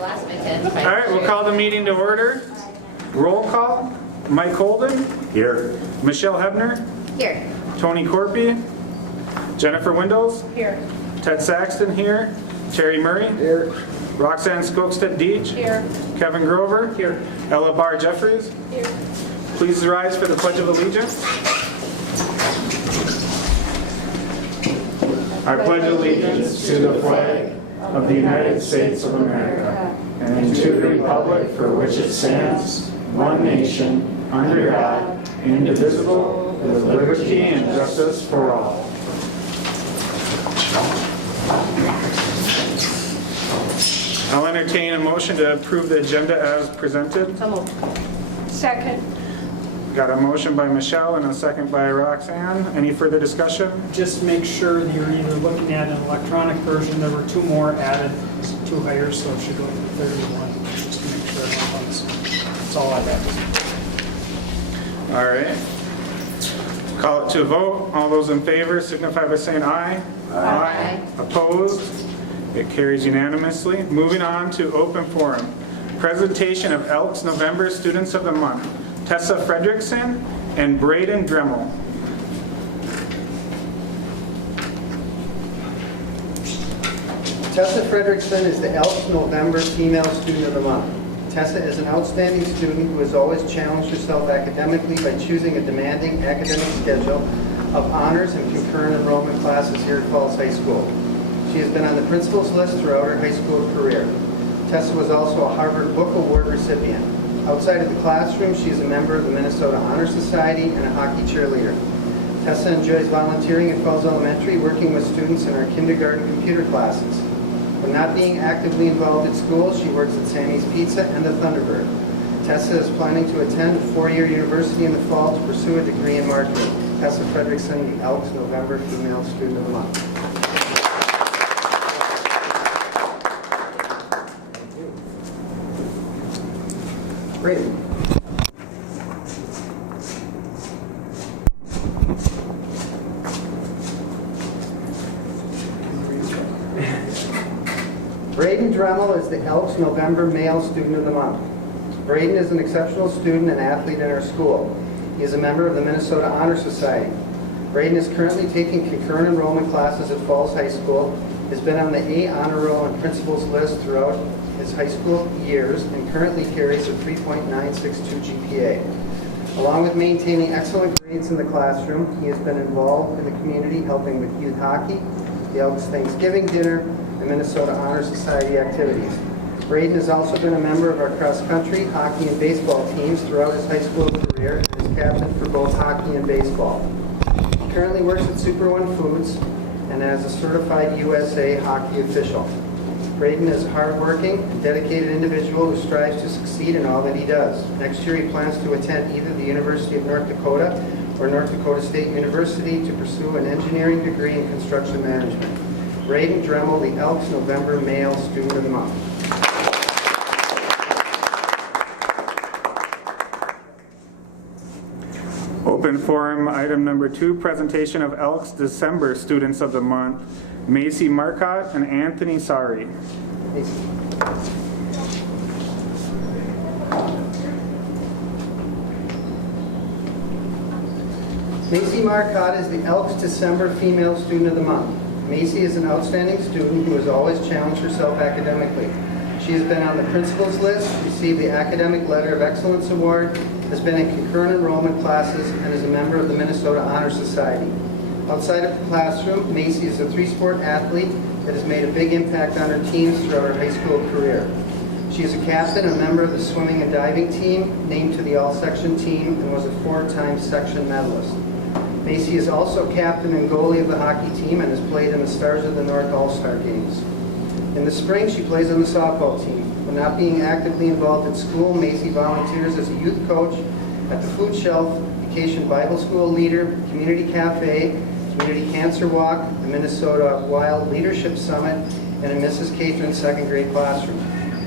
Lost my pen. All right, we'll call the meeting to order. Roll call. Mike Holden. Here. Michelle Hebner. Here. Tony Corpy. Jennifer Windows. Here. Ted Saxton here. Terry Murray. Here. Roxanne Skokstead Deach. Here. Kevin Grover. Here. Ella Barr Jeffries. Here. Please rise for the Pledge of Allegiance. I pledge allegiance to the flag of the United States of America and to the republic for which it stands, one nation, under God, indivisible, with liberty and justice for all. I'll entertain a motion to approve the agenda as presented. So moved. Second. Got a motion by Michelle and a second by Roxanne. Any further discussion? Just make sure that you're either looking at an electronic version. There were 2 more added, 2 higher, so it should go to 31. Just to make sure everyone's. That's all I got. All right. Call it to a vote. All those in favor signify by saying aye. Aye. Opposed? It carries unanimously. Moving on to open forum. Presentation of Elks November Students of the Month. Tessa Fredrickson and Braden Dremel. Tessa Fredrickson is the Elks November Female Student of the Month. Tessa is an outstanding student who has always challenged herself academically by choosing a demanding academic schedule of honors and concurrent enrollment classes here at Falls High School. She has been on the principal's list throughout her high school career. Tessa was also a Harvard Book Award recipient. Outside of the classroom, she is a member of the Minnesota Honor Society and a hockey cheerleader. Tessa enjoys volunteering at Falls Elementary, working with students in our kindergarten computer classes. When not being actively involved at school, she works at Sammy's Pizza and the Thunderbird. Tessa is planning to attend a 4-year university in the fall to pursue a degree in marketing. Tessa Fredrickson, the Elks November Female Student of the Month. Braden. Braden Dremel is the Elks November Male Student of the Month. Braden is an exceptional student and athlete in our school. He is a member of the Minnesota Honor Society. Braden is currently taking concurrent enrollment classes at Falls High School, has been on the A Honor Roll and Principals list throughout his high school years, and currently carries a 3.962 GPA. Along with maintaining excellent grades in the classroom, he has been involved in the community helping with youth hockey, the Elks Thanksgiving dinner, and Minnesota Honor Society activities. Braden has also been a member of our cross-country, hockey, and baseball teams throughout his high school career and is captain for both hockey and baseball. He currently works at Super One Foods and as a certified USA hockey official. Braden is a hardworking and dedicated individual who strives to succeed in all that he does. Next year he plans to attend either the University of North Dakota or North Dakota State University to pursue an engineering degree in construction management. Braden Dremel, the Elks November Male Student of the Month. Open forum item number 2, presentation of Elks December Students of the Month. Macy Marcotte and Anthony Sari. Macy Marcotte is the Elks December Female Student of the Month. Macy is an outstanding student who has always challenged herself academically. She has been on the principal's list, received the Academic Letter of Excellence Award, has been in concurrent enrollment classes, and is a member of the Minnesota Honor Society. Outside of the classroom, Macy is a 3-sport athlete that has made a big impact on her teams throughout her high school career. She is a captain and a member of the swimming and diving team, named to the all-section team, and was a 4-time section medalist. Macy is also captain and goalie of the hockey team and has played in the Stars of the North All-Star Games. In the spring, she plays on the softball team. When not being actively involved at school, Macy volunteers as a youth coach at the Food Shelf, Vacation Bible School leader, Community Cafe, Community Cancer Walk, the Minnesota Wild Leadership Summit, and in Mrs. Catron's 2nd grade classroom.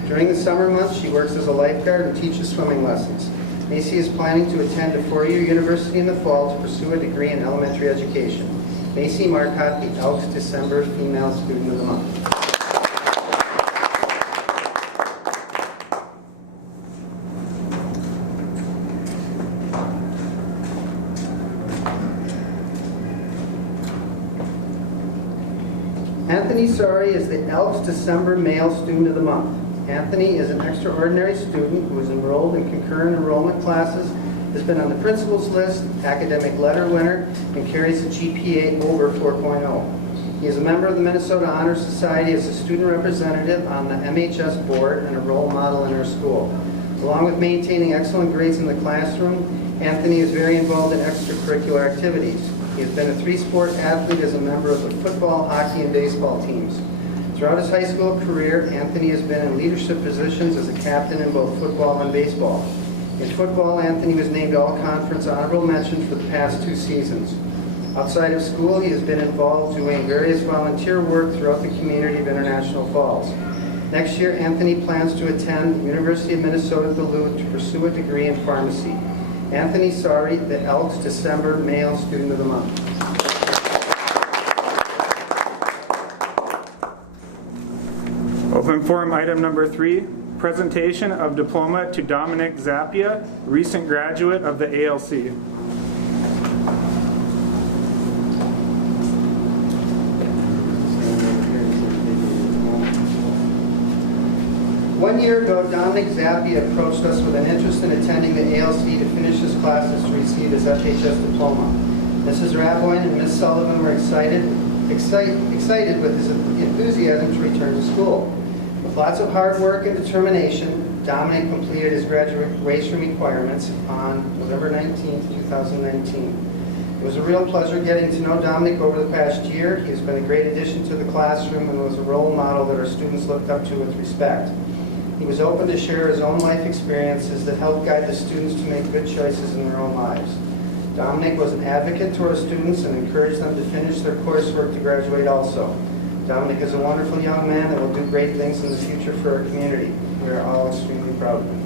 During the summer months, she works as a lifeguard and teaches swimming lessons. Macy is planning to attend a 4-year university in the fall to pursue a degree in elementary education. Macy Marcotte, the Elks December Female Student of the Month. Anthony Sari is the Elks December Male Student of the Month. Anthony is an extraordinary student who is enrolled in concurrent enrollment classes, has been on the principal's list, academic letter winner, and carries a GPA over 4.0. He is a member of the Minnesota Honor Society as a student representative on the MHS board and a role model in our school. Along with maintaining excellent grades in the classroom, Anthony is very involved in extracurricular activities. He has been a three-sport athlete as a member of the football, hockey, and baseball teams. Throughout his high school career, Anthony has been in leadership positions as a captain in both football and baseball. In football, Anthony was named All-Conference Honorable Mention for the past 2 seasons. Outside of school, he has been involved doing various volunteer work throughout the community of International Falls. Next year, Anthony plans to attend the University of Minnesota Duluth to pursue a degree in pharmacy. Anthony Sari, the Elks December Male Student of the Month. Open forum item number 3, presentation of diploma to Dominic Zappia, recent graduate of the ALC. One year ago, Dominic Zappia approached us with an interest in attending the ALC to finish his classes to receive his FHS diploma. Mrs. Raboyne and Ms. Sullivan were excited with his enthusiasm to return to school. With lots of hard work and determination, Dominic completed his graduation requirements on November 19, 2019. It was a real pleasure getting to know Dominic over the past year. He has been a great addition to the classroom and was a role model that our students looked up to with respect. He was open to share his own life experiences that helped guide the students to make good choices in their own lives. Dominic was an advocate to our students and encouraged them to finish their coursework to graduate also. Dominic is a wonderful young man that will do great things in the future for our community. We are all extremely proud of him.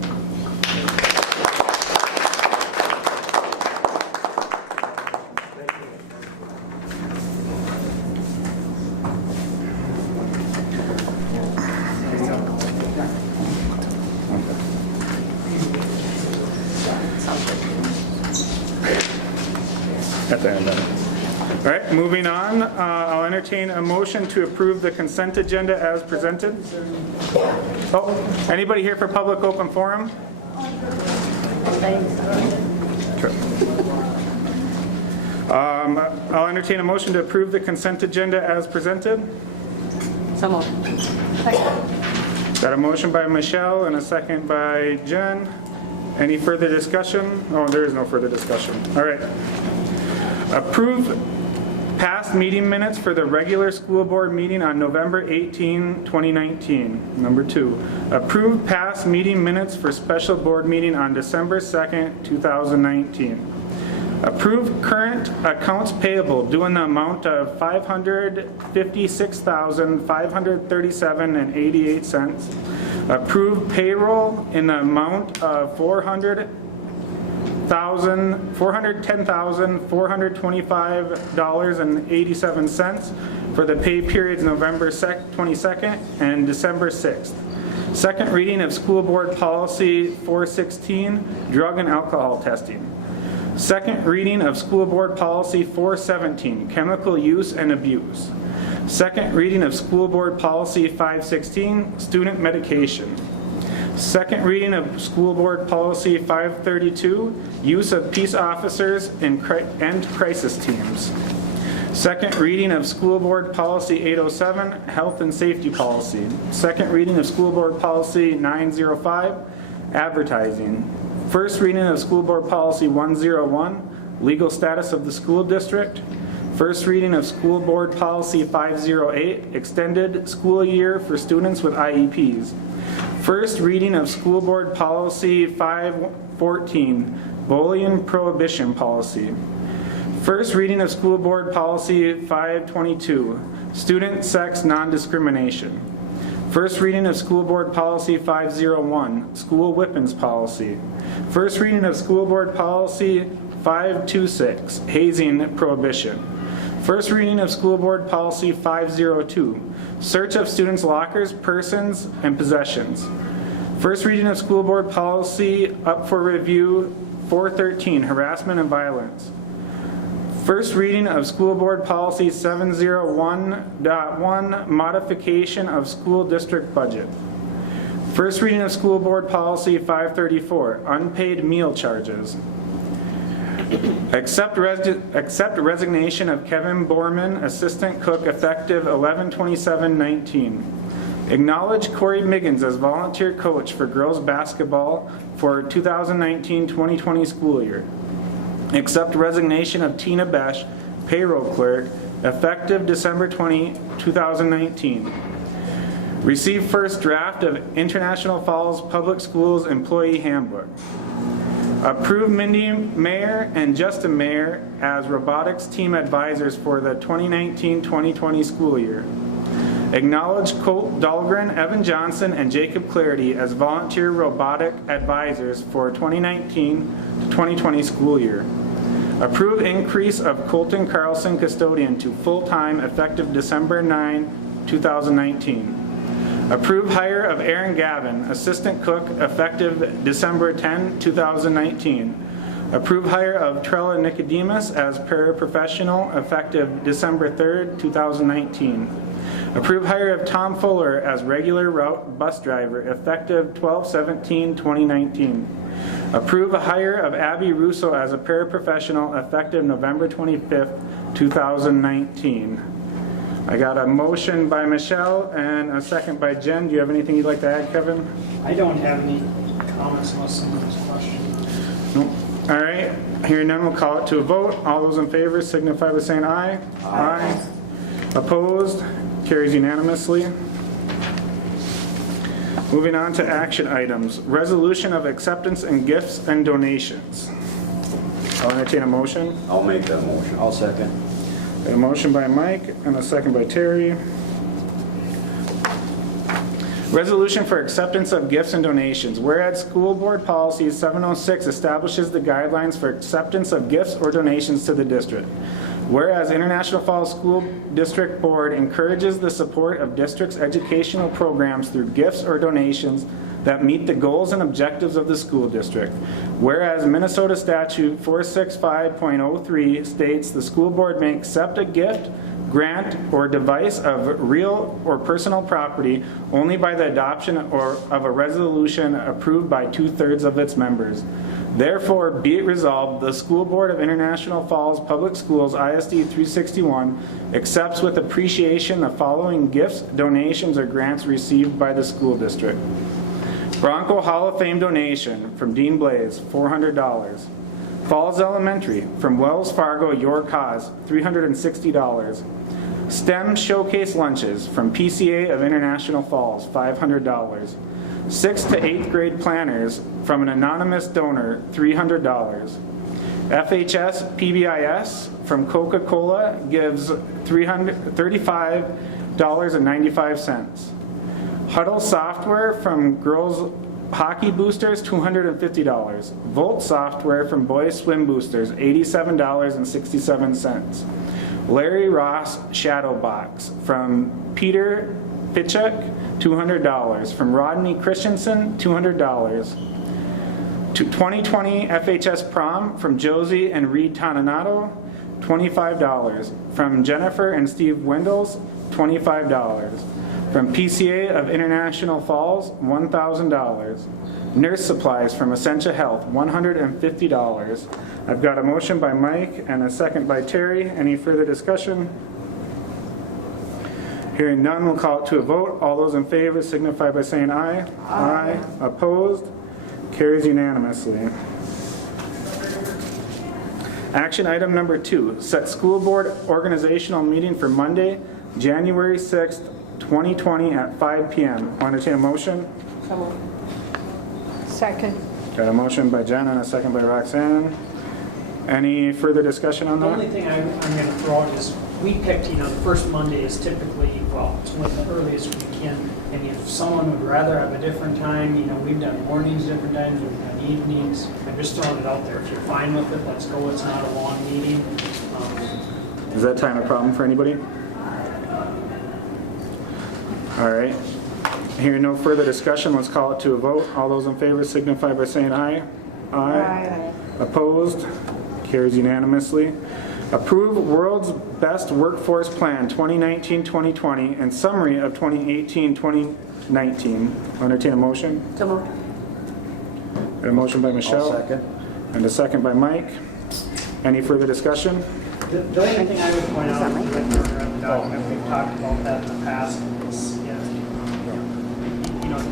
At the end of it. All right, moving on, I'll entertain a motion to approve the consent agenda as presented. Oh, anybody here for public open forum? Sure. I'll entertain a motion to approve the consent agenda as presented. So moved. Got a motion by Michelle and a second by Jen. Any further discussion? Oh, there is no further discussion. All right. Approve past meeting minutes for the regular school board meeting on November 18, 2019. Number 2, approve past meeting minutes for special board meeting on December 2nd, 2019. Approve current accounts payable due in the amount of $556,537.88. Approve payroll in the amount of $410,425.87 for the pay periods November 22nd and December 6th. Second reading of School Board Policy 416, Drug and Alcohol Testing. Second reading of School Board Policy 417, Chemical Use and Abuse. Second reading of School Board Policy 516, Student Medication. Second reading of School Board Policy 532, Use of Peace Officers and Crisis Teams. Second reading of School Board Policy 807, Health and Safety Policy. Second reading of School Board Policy 905, Advertising. First reading of School Board Policy 101, Legal Status of the School District. First reading of School Board Policy 508, Extended School Year for Students with IEPs. First reading of School Board Policy 514, Bullying Prohibition Policy. First reading of School Board Policy 522, Student Sex Non-Discrimination. First reading of School Board Policy 501, School Weapons Policy. First reading of School Board Policy 526, Hazing Prohibition. First reading of School Board Policy 502, Search of Students' Lockers, Persons, and Possessions. First reading of School Board Policy up for review 413, Harassment and Violence. First reading of School Board Policy 701.1, modification of school district budget. First reading of School Board Policy 534, unpaid meal charges. Accept resignation of Kevin Borman, assistant cook, effective 11/27/19. Acknowledge Corey Miggins as volunteer coach for girls basketball for 2019-2020 school year. Accept resignation of Tina Besh, payroll clerk, effective December 20, 2019. Receive first draft of International Falls Public Schools Employee Handbook. Approve Mindy Mayer and Justin Mayer as robotics team advisors for the 2019-2020 school year. Acknowledge Colt Dahlgren, Evan Johnson, and Jacob Clarity as volunteer robotic advisors for 2019-2020 school year. Approve increase of Colton Carlson custodian to full-time effective December 9, 2019. Approve hire of Aaron Gavin, assistant cook, effective December 10, 2019. Approve hire of Trella Nicodemus as paraprofessional, effective December 3, 2019. Approve hire of Tom Fuller as regular route bus driver, effective 12/17/2019. Approve a hire of Abby Russo as a paraprofessional, effective November 25th, 2019. I got a motion by Michelle and a second by Jen. Do you have anything you'd like to add, Kevin? I don't have any comments unless someone has a question. Nope. All right, hearing none, we'll call it to a vote. All those in favor signify by saying aye. Aye. Opposed? Carries unanimously. Moving on to action items. Resolution of acceptance and gifts and donations. I'll entertain a motion. I'll make that motion. I'll second. A motion by Mike and a second by Terry. Resolution for acceptance of gifts and donations. Whereas School Board Policy 706 establishes the guidelines for acceptance of gifts or donations to the district. Whereas International Falls School District Board encourages the support of district's educational programs through gifts or donations that meet the goals and objectives of the school district. Whereas Minnesota Statute 465.03 states the school board may accept a gift, grant, or device of real or personal property only by the adoption of a resolution approved by 2/3 of its members. Therefore, be it resolved, the School Board of International Falls Public Schools, ISD 361, accepts with appreciation the following gifts, donations, or grants received by the school district. Bronco Hall of Fame donation from Dean Blaze, $400. Falls Elementary from Wells Fargo Your Cause, $360. STEM Showcase Lunches from PCA of International Falls, $500. 6th to 8th grade planners from an anonymous donor, $300. FHS PBIS from Coca-Cola gives $35.95. Huddle Software from Girls Hockey Boosters, $250. Volt Software from Boys Swim Boosters, $87.67. Larry Ross Shadow Box from Peter Pitchuk, $200. From Rodney Christensen, $200. To 2020 FHS Prom from Josie and Reed Toninato, $25. From Jennifer and Steve Wendels, $25. From PCA of International Falls, $1,000. Nurse supplies from Essentia Health, $150. I've got a motion by Mike and a second by Terry. Any further discussion? Hearing none, we'll call it to a vote. All those in favor signify by saying aye. Aye. Opposed? Carries unanimously. Action item number 2, set school board organizational meeting for Monday, January 6th, 2020 at 5 p.m. I'll entertain a motion. Second. Got a motion by Jen and a second by Roxanne. Any further discussion on The only that? thing I'm going to throw out is we picked, the first Monday is typically, well, it's one of the earliest we can. And if someone would rather have a different time, we've done mornings different times, we've done evenings. I'm just throwing it out there. If you're fine with it, let's go. It's not a long meeting. Is that time a problem for anybody? All right. Hearing no further discussion, let's call it to a vote. All those in favor signify by saying aye. Aye. Opposed? Carries unanimously. Approve World's Best Workforce Plan 2019-2020 and summary of 2018-2019. Entertain a motion. So moved. Got a motion by Michelle. I'll second. And a second by Mike. Any further discussion? The only thing I would point out with the document, we've talked about that in the past, is,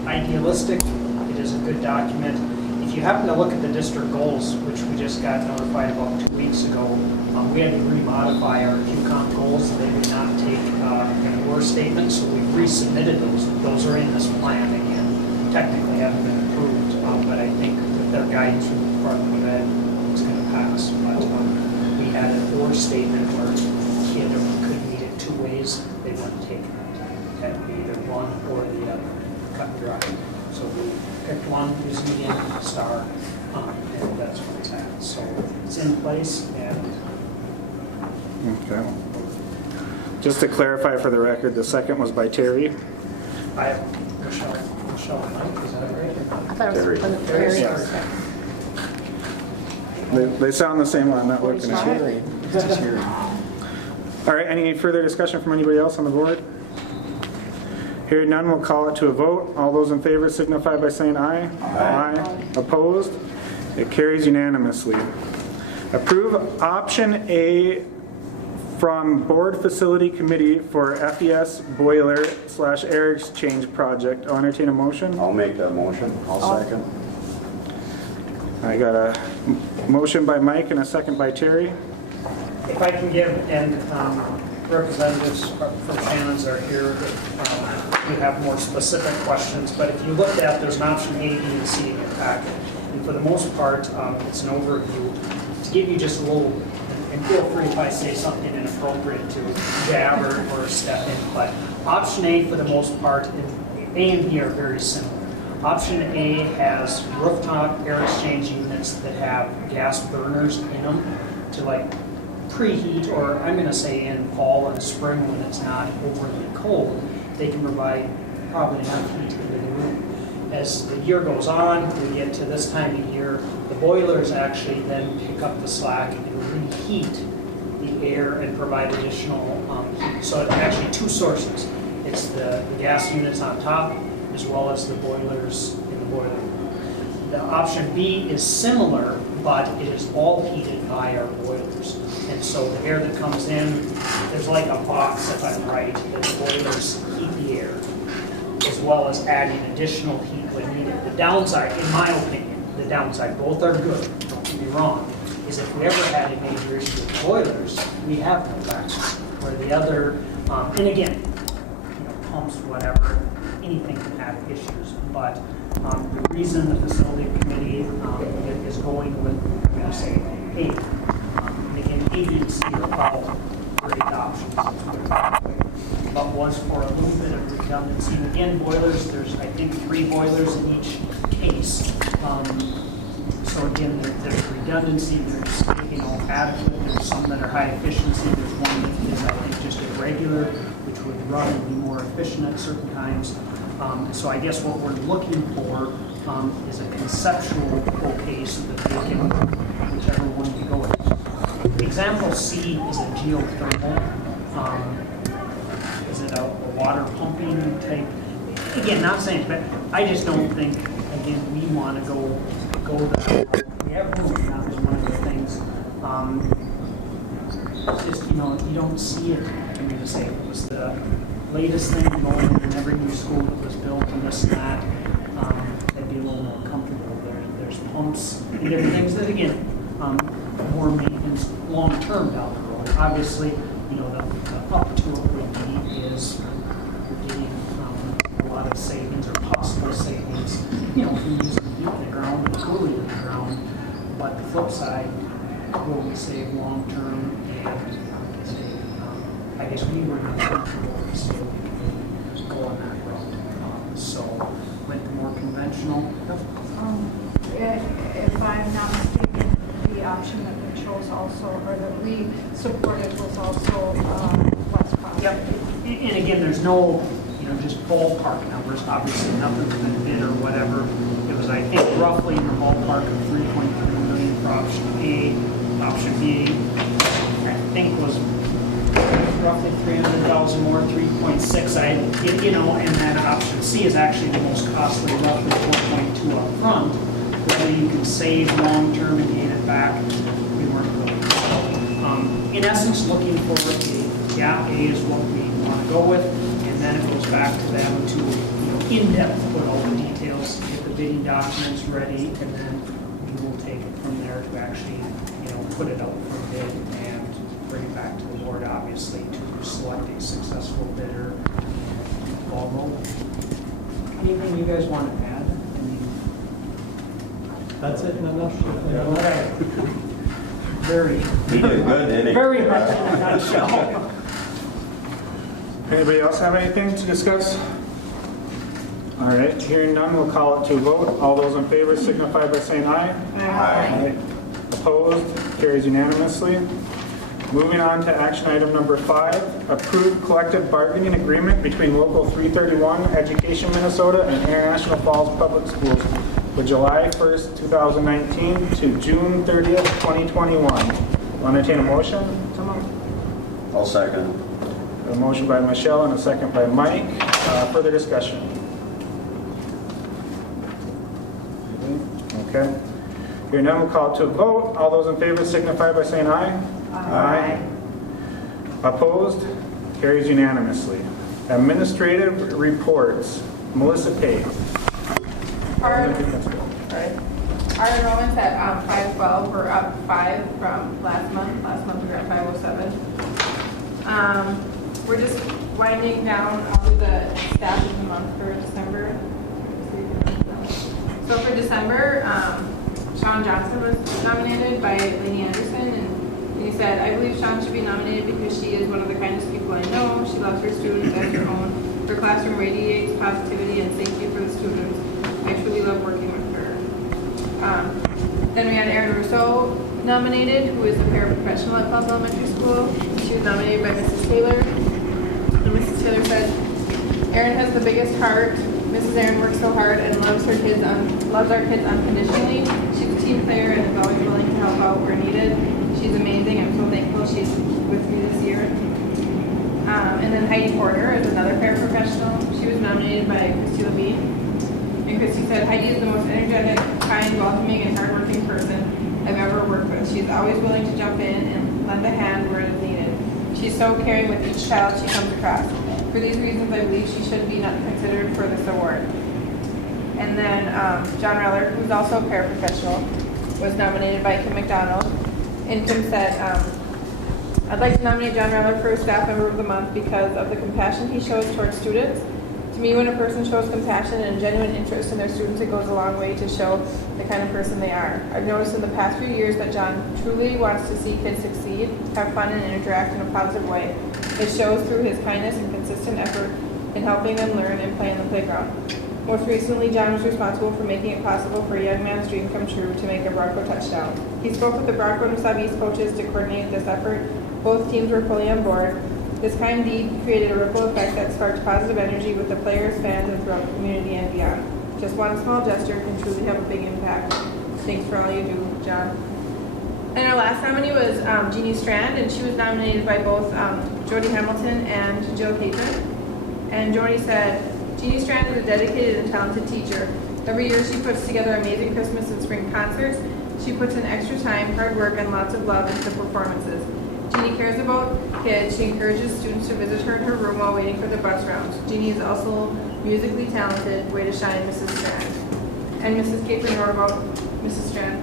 idealistic, it is a good document. If you happen to look at the district goals, which we just got notified about 2 weeks ago, we had to remodify our QComp goals. They would not take an OR statement, so we resubmitted those. Those are in this plan again. Technically haven't been approved, but I think with their guidance from the Department of Ed, it's going to pass. But we had an OR statement where a kid could meet it 2 ways. They wouldn't take it. It had to be either one or the other, cut and dry. So we picked one, used it again, star, and that's what it's at. So it's in place, and Okay. Just to clarify for the record, the second was by Terry. I have Michelle and Mike, is that right? I thought it was Terry. Terry. They sound the same on that looking at it. Terry. All right, any further discussion from anybody else on the board? Hearing none, we'll call it to a vote. All those in favor signify by saying aye. Aye. Opposed? It carries unanimously. Approve option A from Board Facility Committee for FES boiler/air exchange project. I'll entertain a motion. I'll make that motion. I'll second. I got a motion by Mike and a second by Terry. If I can give, and representatives from Shannon's are here, if you have more specific questions, but if you look at, there's an option A, B, and C in your packet. And for the most part, it's an overview. To give you just a little, and feel free if I say something inappropriate to jab or step in, but option A for the most part, A and B are very similar. Option A has rooftop air exchange units that have gas burners in them to like preheat, or I'm going to say in fall and spring when it's not overly cold, they can provide probably enough heat into the room. As the year goes on, we get to this time of year, the boilers actually then pick up the slack and reheat the air and provide additional heat. So it's actually 2 sources. It's the gas units on top as well as the boilers in the boiler room. The option B is similar, but it is all heated by our boilers. And so the air that comes in, there's like a box, if I'm right, that the boilers heat the air, as well as adding additional heat when needed. The downside, in my opinion, the downside, both are good, don't get me wrong, is if we ever had a major issue with boilers, we have no backup. Where the other, and again, pumps, whatever, anything can have issues. But the reason the facility committee is going with, I'm going to say, 8, and again, 8 and C are all great options. But was for a little bit of redundancy. And again, boilers, there's I think 3 boilers in each case. So again, there's redundancy, there's adequate, there's some that are high efficiency, there's one that is I think just irregular, which would run and be more efficient at certain times. So I guess what we're looking for is a conceptual okay so that they can, whichever one you go with. Example C is a geothermal. Is it a water pumping type? Again, not saying, but I just don't think, again, we want to go that. We have room, that was one of the things. Just, you don't see it. I'm going to say it was the latest thing going in every new school that was built and this and that. They'd be a little more comfortable. There's pumps and different things that, again, more maintenance long-term down the road. Obviously, the up to it would be is you're getting a lot of savings or possible savings, from using heat in the ground and cooling in the ground. But the flip side, will we save long-term and save, I guess we were not comfortable with go on that road. So went more conventional. If I'm not mistaken, the option that we chose also, or that we supported was also West Coast. Yep. And again, there's no, just ballpark numbers. Obviously, nothing's been bid or whatever. It was, I think, roughly in the ballpark of 3.3 million for option A. Option B, think was roughly 300,000 more, 3.6. And then option C is actually the most costly, roughly 4.2 up front. Whether you can save long-term and gain it back, we weren't really. So, in essence, looking for A is what we want to go with, and then it goes back to them to, in-depth put all the details, get the bidding documents ready, and then we will take it from there to actually, put it out for bid and bring it back to the board, obviously, to select a successful bidder. Ball rolling. Anything you guys want to add? That's it in a nutshell. Very, He did good, didn't he? very much in a nutshell. Anybody else have anything to discuss? All right, hearing none, we'll call it to a vote. All those in favor signify by saying aye. Aye. Opposed? Carries unanimously. Moving on to action item number 5, approve collective bargaining agreement between Local 331, Education Minnesota, and International Falls Public Schools for July 1st, 2019 to June 30th, 2021. I'll entertain a motion. I'll second. A motion by Michelle and a second by Mike. Further discussion? Okay. Hearing none, we'll call it to a vote. All those in favor signify by saying aye. Aye. Opposed? Carries unanimously. Administrative reports. Melissa Page. Our enrollments at 512 were up 5 from last month. Last month we were at 507. We're just winding down all of the staff of the month for December. So for December, Sean Johnson was nominated by Lainey Anderson, and he said, "I believe Sean should be nominated because she is one of the kindest people I know. She loves her students as her own. Her classroom radiates positivity and safety for the students. I truly love working with her." Then we had Erin Rousseau nominated, who is a paraprofessional at Falls Elementary School. She was nominated by Mrs. Taylor. And Mrs. Taylor said, "Erin has the biggest heart. Mrs. Erin works so hard and loves our kids unconditionally. She's a team player and is always willing to help out where needed. She's amazing. I'm so thankful she's with me this year." And then Heidi Porter is another paraprofessional. She was nominated by Christy Levine. And Christy said, "Heidi is the most energetic, kind, welcoming, and hardworking person I've ever worked with. She's always willing to jump in and lend a hand where it is needed. She's so caring with each child she comes across. For these reasons, I believe she should be considered for this award." And then John Reller, who's also a paraprofessional, was nominated by Kim McDonald. And Kim said, "I'd like to nominate John Reller for Staff Member of the Month because of the compassion he shows towards students. To me, when a person shows compassion and genuine interest in their students, it goes a long way to show the kind of person they are. I've noticed in the past few years that John truly wants to see kids succeed, have fun, and interact in a positive way. It shows through his kindness and consistent effort in helping them learn and play in the playground. Most recently, John was responsible for making it possible for a young man's dream come true to make a Bronco touchdown. He spoke with the Bronco and Sub East coaches to coordinate this effort. Both teams were fully on board. This kind deed created a ripple effect that sparked positive energy with the players, fans, and throughout the community and beyond. Just one small gesture can truly have a big impact. Thanks for all you do, John." And our last nominee was Jeannie Strand, and she was nominated by both Jody Hamilton and Jill Catron. And Jody said, "Jeannie Strand is a dedicated and talented teacher. Every year she puts together amazing Christmas and spring concerts. She puts in extra time, hard work, and lots of love into performances. Jeannie cares about kids. She encourages students to visit her in her room while waiting for the bus rounds. Jeannie is also musically talented. Way to shine, Mrs. Strand." And Mrs. Capron wrote about Mrs. Strand.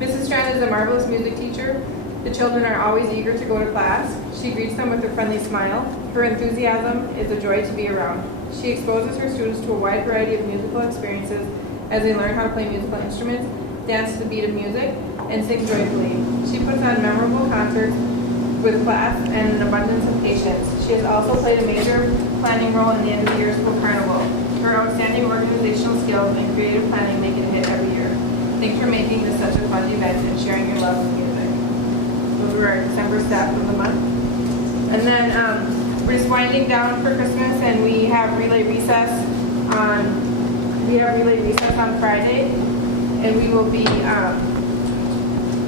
"Mrs. Strand is a marvelous music teacher. The children are always eager to go to class. She greets them with a friendly smile. Her enthusiasm is a joy to be around. She exposes her students to a wide variety of musical experiences as they learn how to play musical instruments, dance to the beat of music, and sing joyfully. She puts on memorable concerts with class and an abundance of patience. She has also played a major planning role in the end of the year school carnival. Her outstanding organizational skills and creative planning make it a hit every year. Thanks for making this such a fun event and sharing your love of music." Those were our December staff of the month. And then we're just winding down for Christmas, and we have relay recess on Friday, and we will be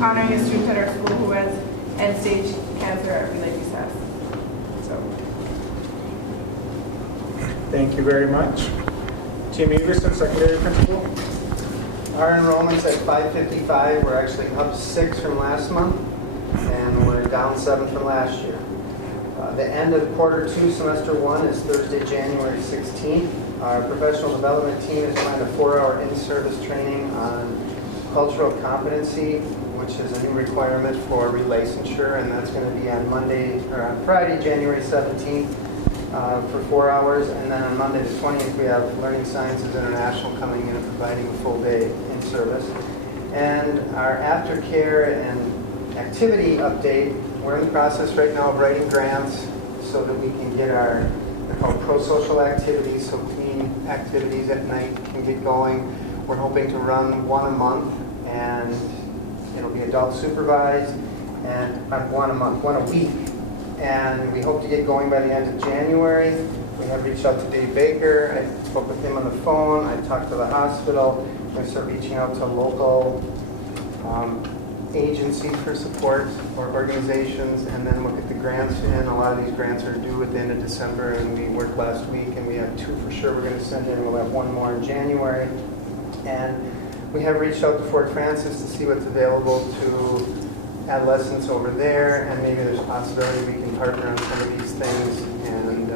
honoring a student at our school who has end-stage cancer at relay recess. So. Thank you very much. Tim Everson, secondary principal. Our enrollment's at 555. We're actually up 6 from last month, and we're down 7 from last year. The end of quarter 2, semester 1 is Thursday, January 16th. Our professional development team is planned a 4-hour in-service training on cultural competency, which is a new requirement for relicensure, and that's going to be on Friday, January 17th for 4 hours, and then on Monday the 20th we have Learning Sciences International coming in and providing a full day in service. And our aftercare and activity update, we're in the process right now of writing grants so that we can get our, they're called pro-social activities, so clean activities at night can get going. We're hoping to run one a month, and it'll be adult supervised, and one a week. And we hope to get going by the end of January. We have reached out to Dave Baker. I spoke with him on the phone. I talked to the hospital. We're going to start reaching out to local agencies for support or organizations, and then look at the grants in. A lot of these grants are due at the end of December, and we worked last week, and we have 2 for sure we're going to send in. We'll have 1 more in January. And we have reached out to Fort Francis to see what's available to adolescents over there, and maybe there's a possibility we can partner on some of these things and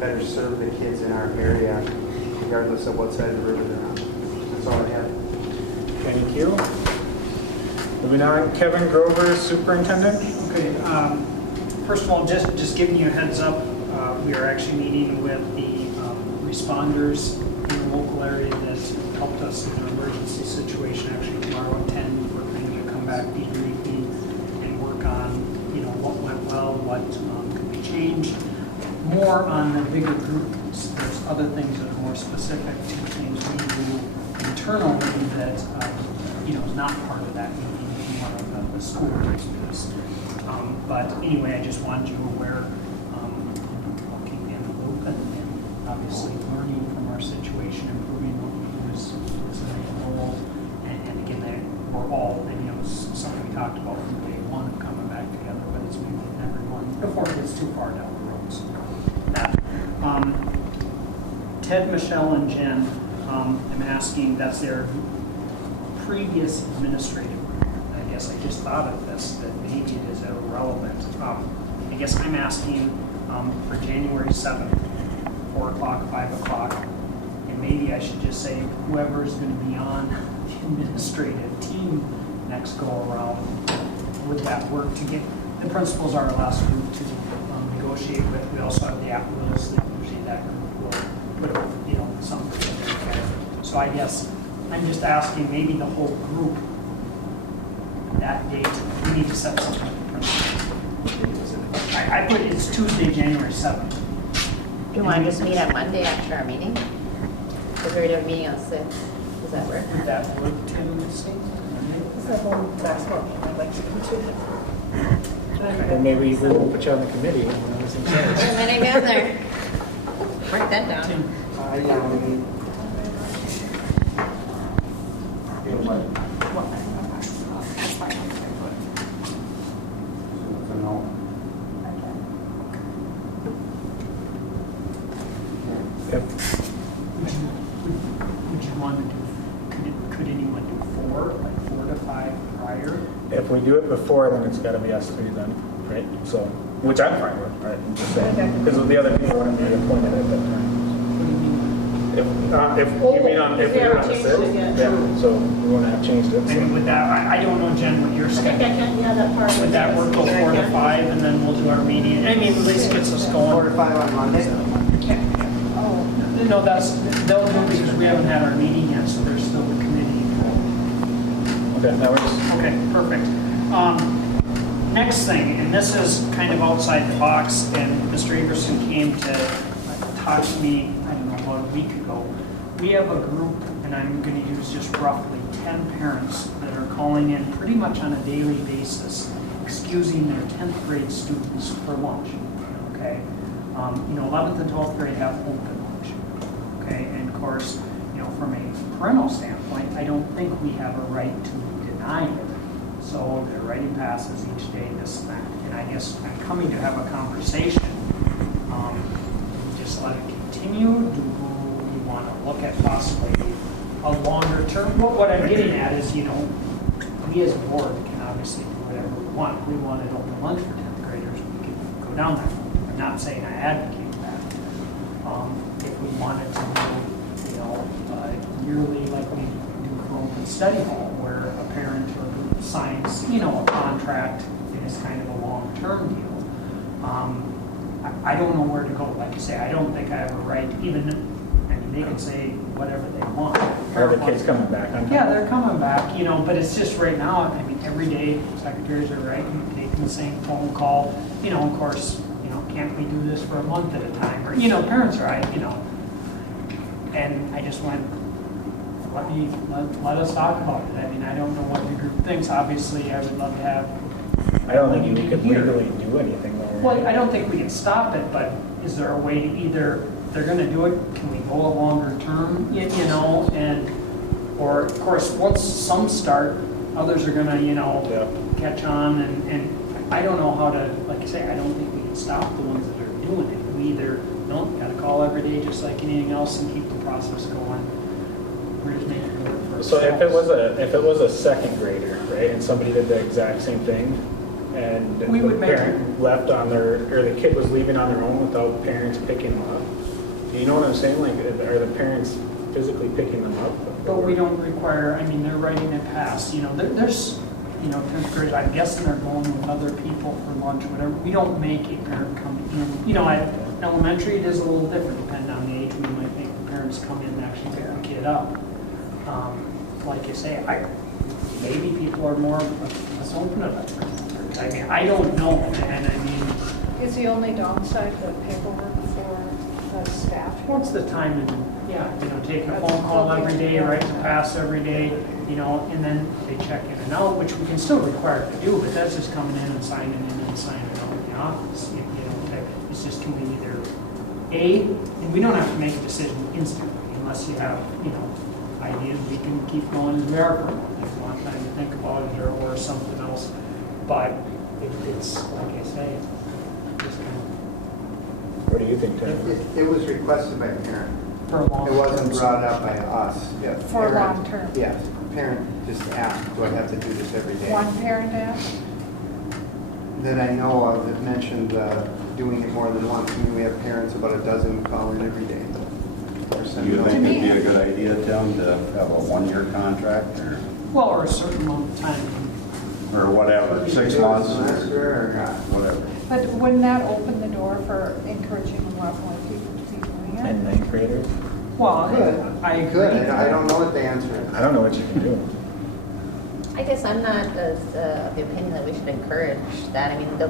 better serve the kids in our area, regardless of what side of the river they're on. That's all I have. Thank you. Moving on, Kevin Grover, superintendent. Okay, first of all, just giving you a heads up, we are actually meeting with the responders in the local area that helped us in an emergency situation. Actually, tomorrow at 10, we're going to come back, debrief and work on, what went well, what could be changed. More on the bigger groups. There's other things that are more specific to things we do internally that is not part of that meeting. One of the school business. But anyway, I just wanted you aware, walking in the loop and obviously learning from our situation, improving what we do is a goal. And again, we're all, it's something we talked about from day one of coming back together, but it's maybe everyone before it gets too far down the road. So that. Ted, Michelle, and Jen, I'm asking, that's their previous administrative. I just thought of this, that maybe it is irrelevant. I guess I'm asking for January 7th, 4 o'clock, 5 o'clock, and maybe I should just say whoever is going to be on the administrative team next go around, would that work to get, the principals are our last group to negotiate with. We also have the at-wills, usually that group will put something together. So I guess I'm just asking maybe the whole group that date, we need to set something up. I put it's Tuesday, January 7th. Do you want to just meet on Monday after our meeting? Because we're doing a meeting on 6th. Does that work? Would that work, Tim? This is the whole last month. I'd like to continue. Or maybe we will put you on the committee. And then I got there. Write that down. Tim. Would you want to do, could anyone do 4, like 4 to 5 prior? If we do it before, then it's got to be us 3 then, right? So, which I'm fine with, right? I'm just saying, because the other people wouldn't be appointed at that time. If you mean on, if we're on the 6th, yeah, so we wouldn't have changed it. So. Maybe with that, I don't know, Jen, what your schedule. That part. Would that work till 4 to 5, and then we'll do our meeting? I mean, at least gets us going. 4 to 5 on Monday. No, they'll do it because we haven't had our meeting yet, so there's still a committee. Okay, that works. Okay, perfect. Next thing, and this is kind of outside the box, and Mr. Everson came to talk to me, I don't know, about a week ago. We have a group, and I'm going to use just roughly 10 parents that are calling in pretty much on a daily basis, excusing their 10th grade students for lunch, okay? 11th and 12th grade have open lunch, okay? And of course, from a parental standpoint, I don't think we have a right to deny it, So they're writing passes each day, this and that. And I guess I'm coming to have a conversation. Just let it continue. Do we want to look at possibly a longer term? What I'm getting at is, we as a board can obviously do whatever we want. If we wanted open lunch for 10th graders, we could go down that road. I'm not saying I advocate that. If we wanted to do, yearly, like we do for open study hall, where a parent or group signs, a contract and it's kind of a long-term deal. I don't know where to go. Like you say, I don't think I have a right, they can say whatever they want. Are the kids coming back on time? Yeah, they're coming back, but it's just right now, every day secretaries are writing, taking the same phone call. Of course, can't we do this for a month at a time? Or, parents are, and I just went, let us talk about it. I don't know what the group thinks. Obviously, I would love to have. I don't think we could legally do anything though. Right? Well, I don't think we can stop it, but is there a way to either, if they're gonna do it, can we go a longer term, or of course, once some start, others are gonna, catch on, and I don't know how to, like I say, I don't think we can stop the ones that are doing it. We either gotta call every day just like anything else and keep the process going. We're just making it work for So if ourselves. it was a second grader, right, and somebody did the exact same thing, and We would the make parent left or the kid was leaving on their own without parents picking them up, you know what I'm saying? Like, are the parents physically picking them up? But we don't require, they're writing it past, there's, 10th graders, I'm guessing they're going with other people for lunch, whatever. We don't make a parent come in. At elementary, it is a little different, depending on the age. We might make the parents come in and actually pick the kid up. Like you say, maybe people are more, let's open it up. I don't know, and Is the only downside the paperwork for the staff? what's the time to, taking a phone call every day, writing a pass every day, and then they check in and out, which we can still require to do, but that's just coming in and signing in and signing out in the office. It's just can we either and we don't have to make a decision instantly unless you have, ideas. We can keep going as we are for a month if you want time to think about it or something else. But it's like I say, just kind What do you think, Tim? It was requested by a parent. of for a long It wasn't term. brought up by us. Yeah, For parent- long term? Yes, parent just asked, do I have to do this every day? One parent asked? That I know of that mentioned doing it more than once. We have parents, about a dozen, call in every day. Or Do send you notes. think it'd be a good idea, Tim, to have a one-year contract Well, or a certain amount of time. or whatever, 6 months or Semester or not? whatever? But wouldn't that open the door for encouraging a lot more people to be doing it? And ninth graders? Well, Good. I agree. Good. I don't know what the answer is. I don't know what you can do. I guess I'm not of the opinion that we should encourage that. The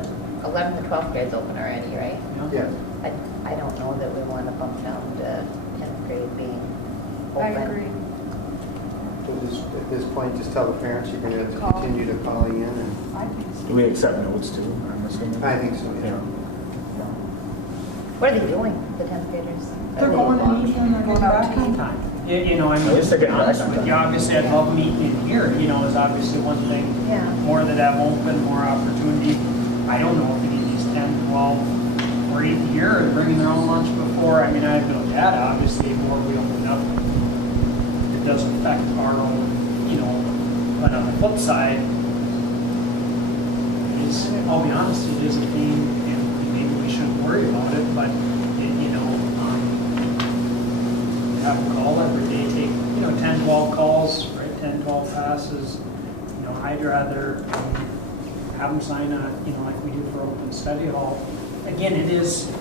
11th and 12th grade's open already, right? Yes. I don't know that we want to bump down to 10th grade being I open. agree. So just, at this point, just tell the parents you're going to have to continue to calling in, and I think so. Do we accept notes too, I'm assuming? I think so, yeah. What are they doing, the 10th graders? They're going to meet and they're going back on time. At least they're To be getting back honest on with time. you, obviously I'd love meeting in here, is obviously one thing. Yeah. More that have open, more opportunity. I don't know if any of these 10, 12, or even here are bringing their own lunch before. I have no data, obviously, the more we open up, it does affect our own, but on the flip side, it is, I'll be honest, it is a theme, and maybe we shouldn't worry about it, but, have a call every day, take, 10, 12 calls, right, 10, 12 passes. I'd rather have them sign on, like we do for open study hall. Again, it is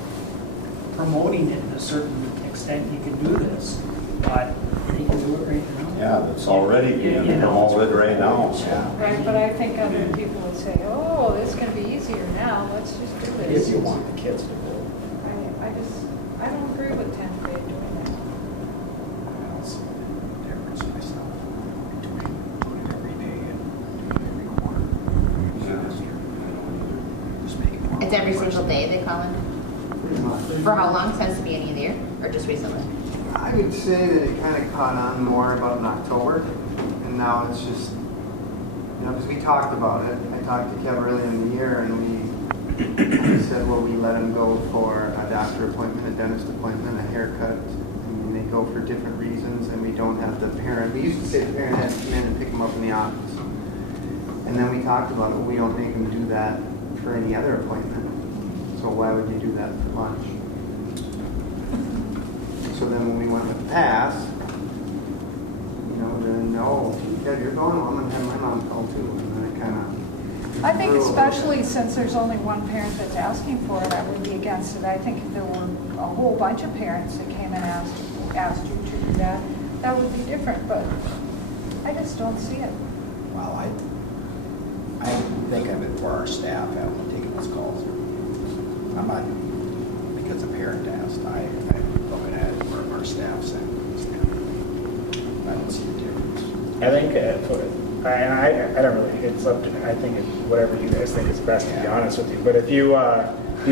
promoting it to a certain extent. You can do this, but you can do it right now. Yeah, it's already being promoted right now. Right, but I think other people would say, oh, this is going to be easier now, let's just do this. If you want the kids to go. I don't agree with 10th grade doing that. I don't see the difference myself between doing it every day and doing it every quarter. Just make it more. It's every single day they call in? Pretty much. For how long? Since the beginning of the year? Or just recently? I would say that it kind of caught on more about in October, and now it's just You know, because we talked about it. I talked to Kev earlier in the year, and we said, well, we let them go for a doctor appointment, a dentist appointment, a haircut. I mean, they go for different reasons, and we don't have the parent. We used to say the parent had to come in and pick them up in the office. And then we talked about it. Well, we don't make them do that for any other appointment. So why would you do that for lunch? So then when we went with the pass, you know, then, oh, Kev, you're going, well, I'm going to have my mom call too. And then it kind of... I think especially since there's only one parent that's asking for it, I would be against it. I think if there were a whole bunch of parents that came and asked you to do that, that would be different, but I just don't see it. Well, I think of it for our staff having to take those calls. I'm not, because a parent asked, I'm looking at it for our staff saying, I don't see the difference. I think, I don't really, it's up to, I think it's whatever you guys think is best, to be honest with you. But if you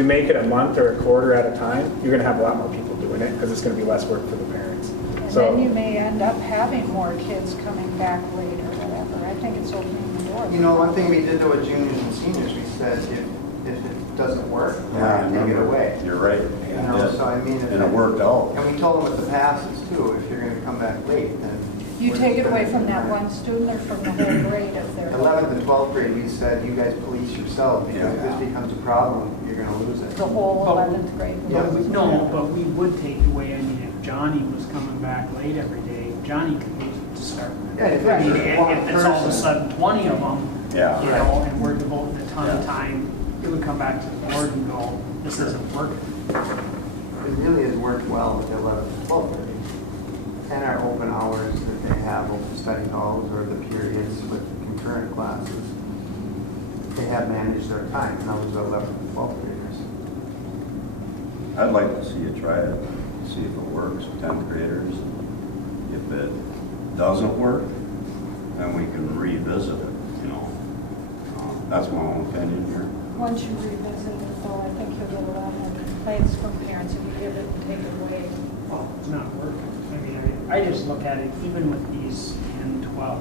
make it a month or a quarter at a time, you're going to have a lot more people doing it because it's going to be less work for the parents. And So then you may end up having more kids coming back late or whatever. I think it's opening the door. You know, one thing we did though with juniors and seniors, we said if it doesn't work, Yeah, I take it remember. away. You're right. You know, so I mean, And it worked out. And we told them with the passes too, if you're going to come back late, then. You we're take it just away gonna- from that one student or from the whole grade if they're. 11th and 12th grade, we said, you guys police yourself, because if Yeah. this becomes a problem, you're going to lose it. The whole But- 11th grade. Yeah. No, but we would take away, I mean, if Johnny was coming back late every day, Johnny could lose it to start with. Yeah, if I mean, it's one if it's all of a person. sudden 20 of them, Yeah. you know, and we're devoting a ton of Yeah. time, it would come back to the board and go, this isn't working. It really has worked well with the 11th and 12th grade. And our open hours that they have, open study halls, or the periods with concurrent classes, they have managed their time, and those are 11th and 12th graders. I'd like to see you try it, see if it works with 10th graders. If it doesn't work, then we can revisit it, you know. That's my own opinion here. Once you revisit it though, I think you'll get a lot more complaints from parents if you give it and take it away. Well, it's not working. I mean, I just look at it, even with these 10, 12,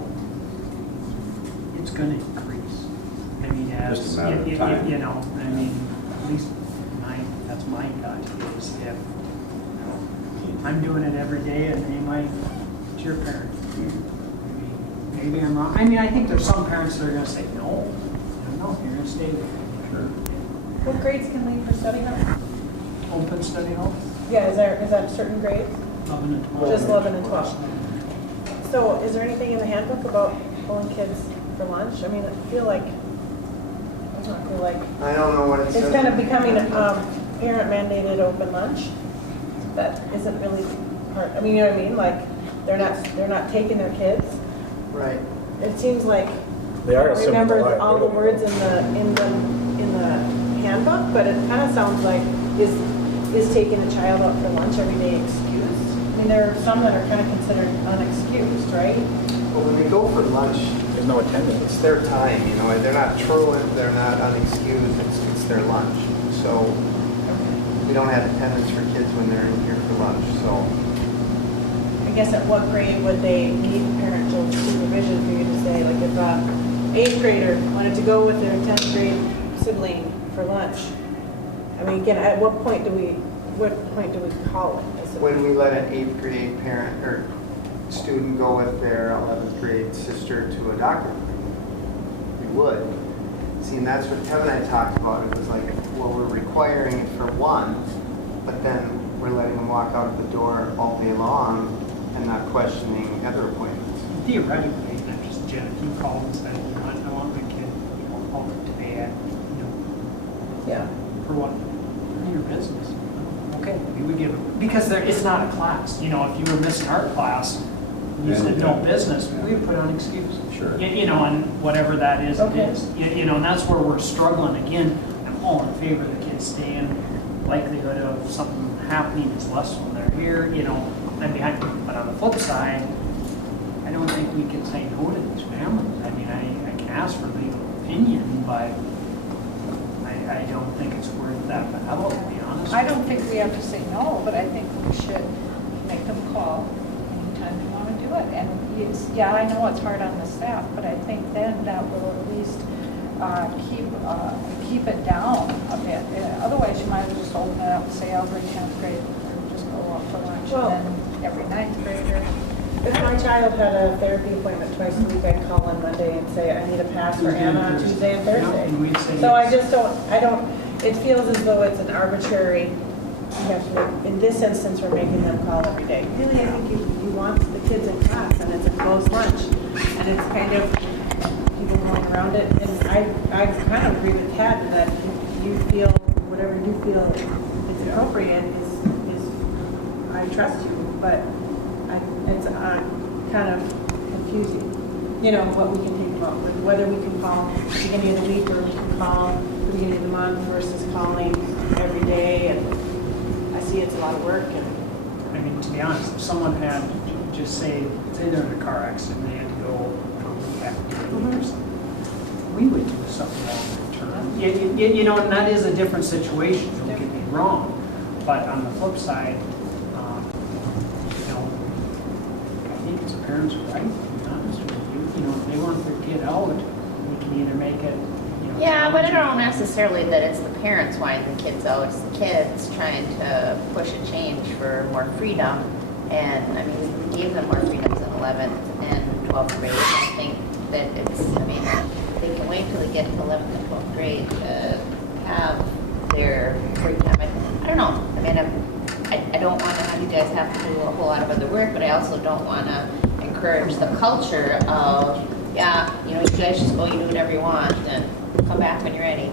it's going to increase. I mean, as, Just a matter of time. you know, I mean, at least that's my gut is if, you know, I'm doing it every day and they might, it's your parent. Maybe I'm wrong. I mean, I think there's some parents that are going to say, no, you're going to stay with me. Sure. What grades can leave for study hall? Open study hall, Yeah, is that certain grades? 11 and 12. Just 11 and 12. So is there anything in the handbook about pulling kids for lunch? I mean, I feel like I don't know what it says. it's kind of becoming parent mandated open lunch. That isn't really part, I mean, you know what I mean? Like, they're not taking their kids. Right. It seems like, they are I don't remember assuming all the words in the handbook, but it kind of sounds like, is taking a child out for lunch every day excused? I mean, there are some that are kind of considered unexcused, right? But when they go for lunch, There's no attendance. it's their time, you know, they're not truant, they're not unexcused, it's their lunch. So we don't have attendance for kids when they're in here for lunch, so. I guess at what grade would they need parental supervision for you to say, like if a 8th grader wanted to go with their 10th grade sibling for lunch? I mean, again, at what point do we call it? When we let an 8th grade parent or student go with their 11th grade sister to a doctor, we would. See, and that's what Kevin and I talked about. It was like, well, we're requiring it for one, but then we're letting them walk out of the door all day long and not questioning other appointments. Theoretically, not just Jen, if you called and said, I want my kid, home today at, Yeah. for what? For your business. Okay, we would give it, because it's not a class. You know, if you were missing art class, and you said no business, we would put on excuse. Sure. You know, and whatever that is, Okay. it is. You know, and that's where we're struggling. Again, I'm all in favor of the kids staying. Likelihood of something happening is less when they're here, you know, than behind. But on the flip side, I don't think we can say no to these families. I mean, I can ask for legal opinion, but I don't think it's worth that battle, to be honest. I don't think we have to say no, but I think we should make them call anytime then you want to do it. And it's, yeah, I know it's hard on the staff, but I think then that will at least keep it down a bit. Otherwise, you might as well just open it up and say every 10th grade, or just go up for lunch, Well- and then every 9th grader. If my child had a therapy appointment twice a week, I'd call on Monday and say, I need a pass for Anna on Tuesday and Yeah, and we'd say Thursday. So I yes. just don't, it feels as though it's an arbitrary, you have to make, in this instance, we're making them call every day. Really, I think you want the kids in class, and it's a closed lunch, and it's kind of people going around it, and I kind of agree with Ted that if you feel, whatever you feel is appropriate is, I trust you, but it's kind of confusing, you know, what we can think about, whether we can call at the beginning of the week or we can call at the beginning of the month versus calling every day. And I see it's a lot of work. And I mean, to be honest, if someone had, just say they're in a car accident and they had to go for a week after a week or something, we would do something long term. You know, and that is a different situation, don't get me wrong. But on the flip side, you know, I think as parents are right, to be honest with you. You know, if they want their kid out, we can either make it, you know. Yeah, but I don't challenging. necessarily that it's the parents wanting the kids out, it's the kids trying to push a change for more freedom. And I mean, we gave them more freedoms in 11th and 12th grade. I think that it's, I mean, they can wait till they get to 11th and 12th grade to have their free time. I don't know. I mean, I don't want to have you guys have to do a whole lot of other work, but I also don't want to encourage the culture of, yeah, you know, you guys just go, you do whatever you want, and come back when you're ready.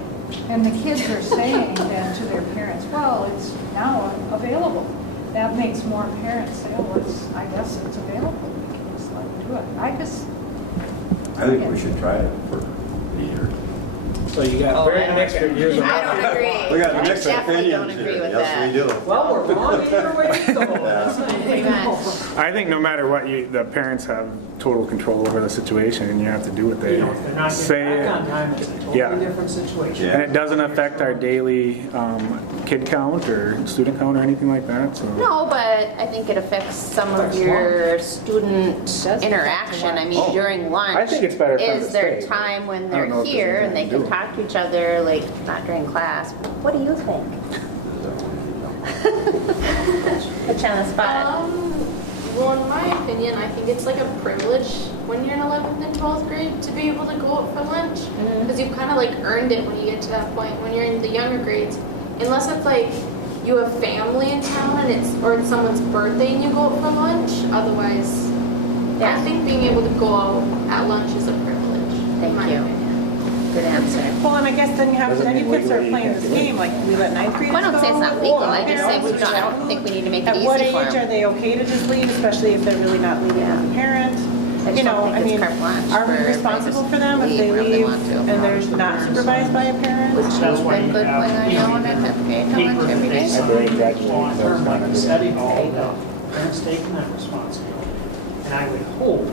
And the kids are saying then to their parents, well, it's now available. That makes more parents say, oh, I guess it's available. We can just like do it. I think we should try it for a year. So you got very mixed reviews. I don't agree. We got I mixed definitely don't opinions agree here. with Yes, that. we do. Well, we're wrong either way, so. Pretty much. I think no matter what, the parents have total control over the situation, and you have to do what they You know, if they're not say. getting back on time, it's a totally Yeah. different situation. Yeah. And it doesn't affect our daily kid count or student count or anything like that, so. No, but I think it affects some of Affects your student affect interaction. I mean, Oh, during lunch. I think it's better for them Is to there stay. time when I don't they're know if there's here anything and they to can do. talk to each other, like, not during class? What do you think? Put you on the spot. Well, in my opinion, I think it's like a privilege when you're in 11th and 12th grade to be able to go out for lunch. Because you've kind of like earned it when you get to that point. When you're in the younger grades, unless it's like you have family in town and it's someone's birthday and you go out for lunch. Otherwise, Yeah. I think being able to go out at lunch is a privilege. Thank in my you. opinion. Good answer. Well, and I guess then you have, Doesn't then you mean kids are legally you playing can't this do it. game, like we let ninth graders go. Well, I don't say it's not legal. I just say Parents, I don't think we need to make it At easy what for age are them. they okay to just leave, especially if they're really not leaving as a parent? I just You know, don't I think mean, it's carte blanche are we for responsible for them if leave they wherever they leave want to. and they're not supervised by a parent? Would you That's why been you good have, when I you know know, when I have to pay paper lunch every day? based I on barely graduated, long so it's term, not like a a good study idea. hall, the parents taking that responsibility. And I would hope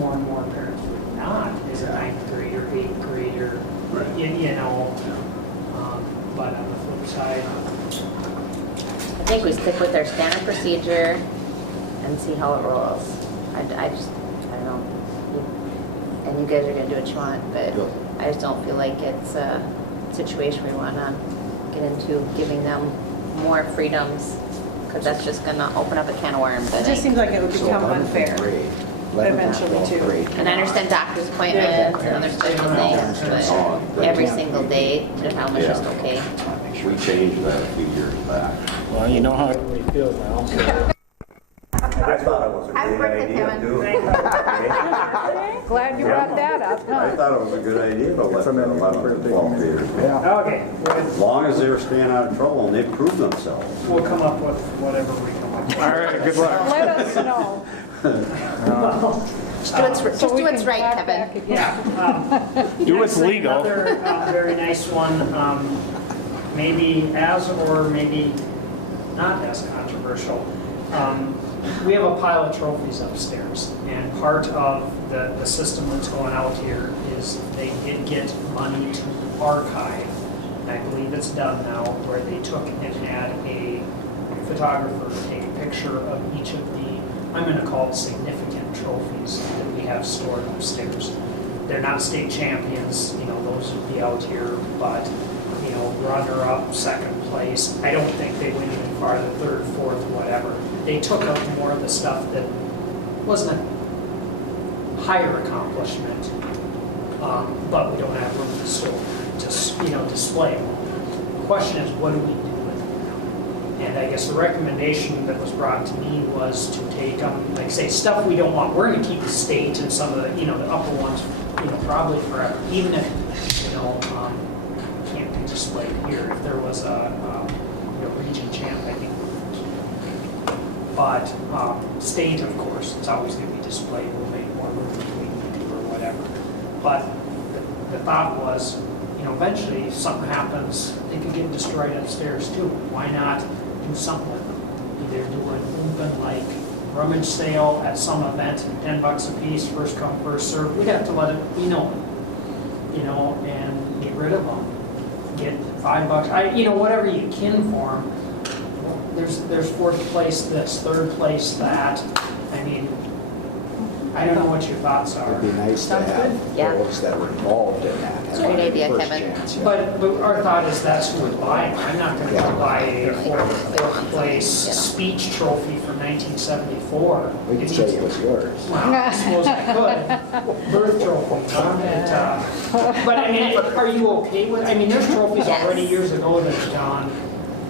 more and more parents would not, as a ninth grader, eighth grader, Right. you know. But on the flip side, I think we stick with our standard procedure and see how it rolls. I don't know. And you guys are gonna do what you want, but I just don't feel like it's a situation we wanna get into, giving them more freedoms, because that's just gonna open up a can of worms, I It just think. seems like it would So become 11th and unfair. grade, 11th and eventually, 12th too. grade. And I understand doctor's appointments and other special things, but every single day to tell them it's just okay. We changed that a few years back. Well, you know how everybody feels now, so. I thought it was a Happy great birthday, idea Kevin. too. Glad you brought that up, I huh? thought it was a good idea to let the 11th and 12th graders. Yeah. okay, As long as they were staying out of trouble and they proved themselves. we'll come up with whatever we come up with. All right, good luck. Let us know. Well, Just do what's right, clap Kevin. back again. yeah. Do what's Next thing, legal. Another very nice one, maybe as or maybe not as controversial. We have a pile of trophies upstairs, and part of the system that's going out here is they did get money to archive, and I believe it's done now, where they took and had a photographer take a picture of each of the I'm going to call it significant trophies that we have stored upstairs. They're not state champions, those would be out here, but, runner-up, second place. I don't think they went even farther, third, fourth, whatever. They took up more of the stuff that wasn't a higher accomplishment, but we don't have room to store, display them. The question is, what do we do with them? And I guess the recommendation that was brought to me was to take, like say, stuff we don't want. We're going to keep the state and some of the, the upper ones, probably forever. Even if, can't be displayed here. If there was a region champ, I think we would keep it. But state, of course, it's always going to be displayed. We'll make more room if we need to or whatever. But the thought was, eventually if something happens, they could get destroyed upstairs too. Why not do something with them? Either do an open like rummage sale at some event, $10 a piece, first come, first serve. We'd have to let it be known, and get rid of them. Get $5, whatever you can for them. There's fourth place this, third place that. I mean, I don't know what your thoughts are. It'd be nice to have those that were involved in that. It's a great idea, First Kevin. chance, yeah. But our thought is that's who would buy them. I'm not going to buy a fourth place speech trophy from 1974. We could say it was yours. Well, I suppose I could. Birth trophy, huh? But I mean, are you okay with, there's trophies Yes. already years ago that have gone.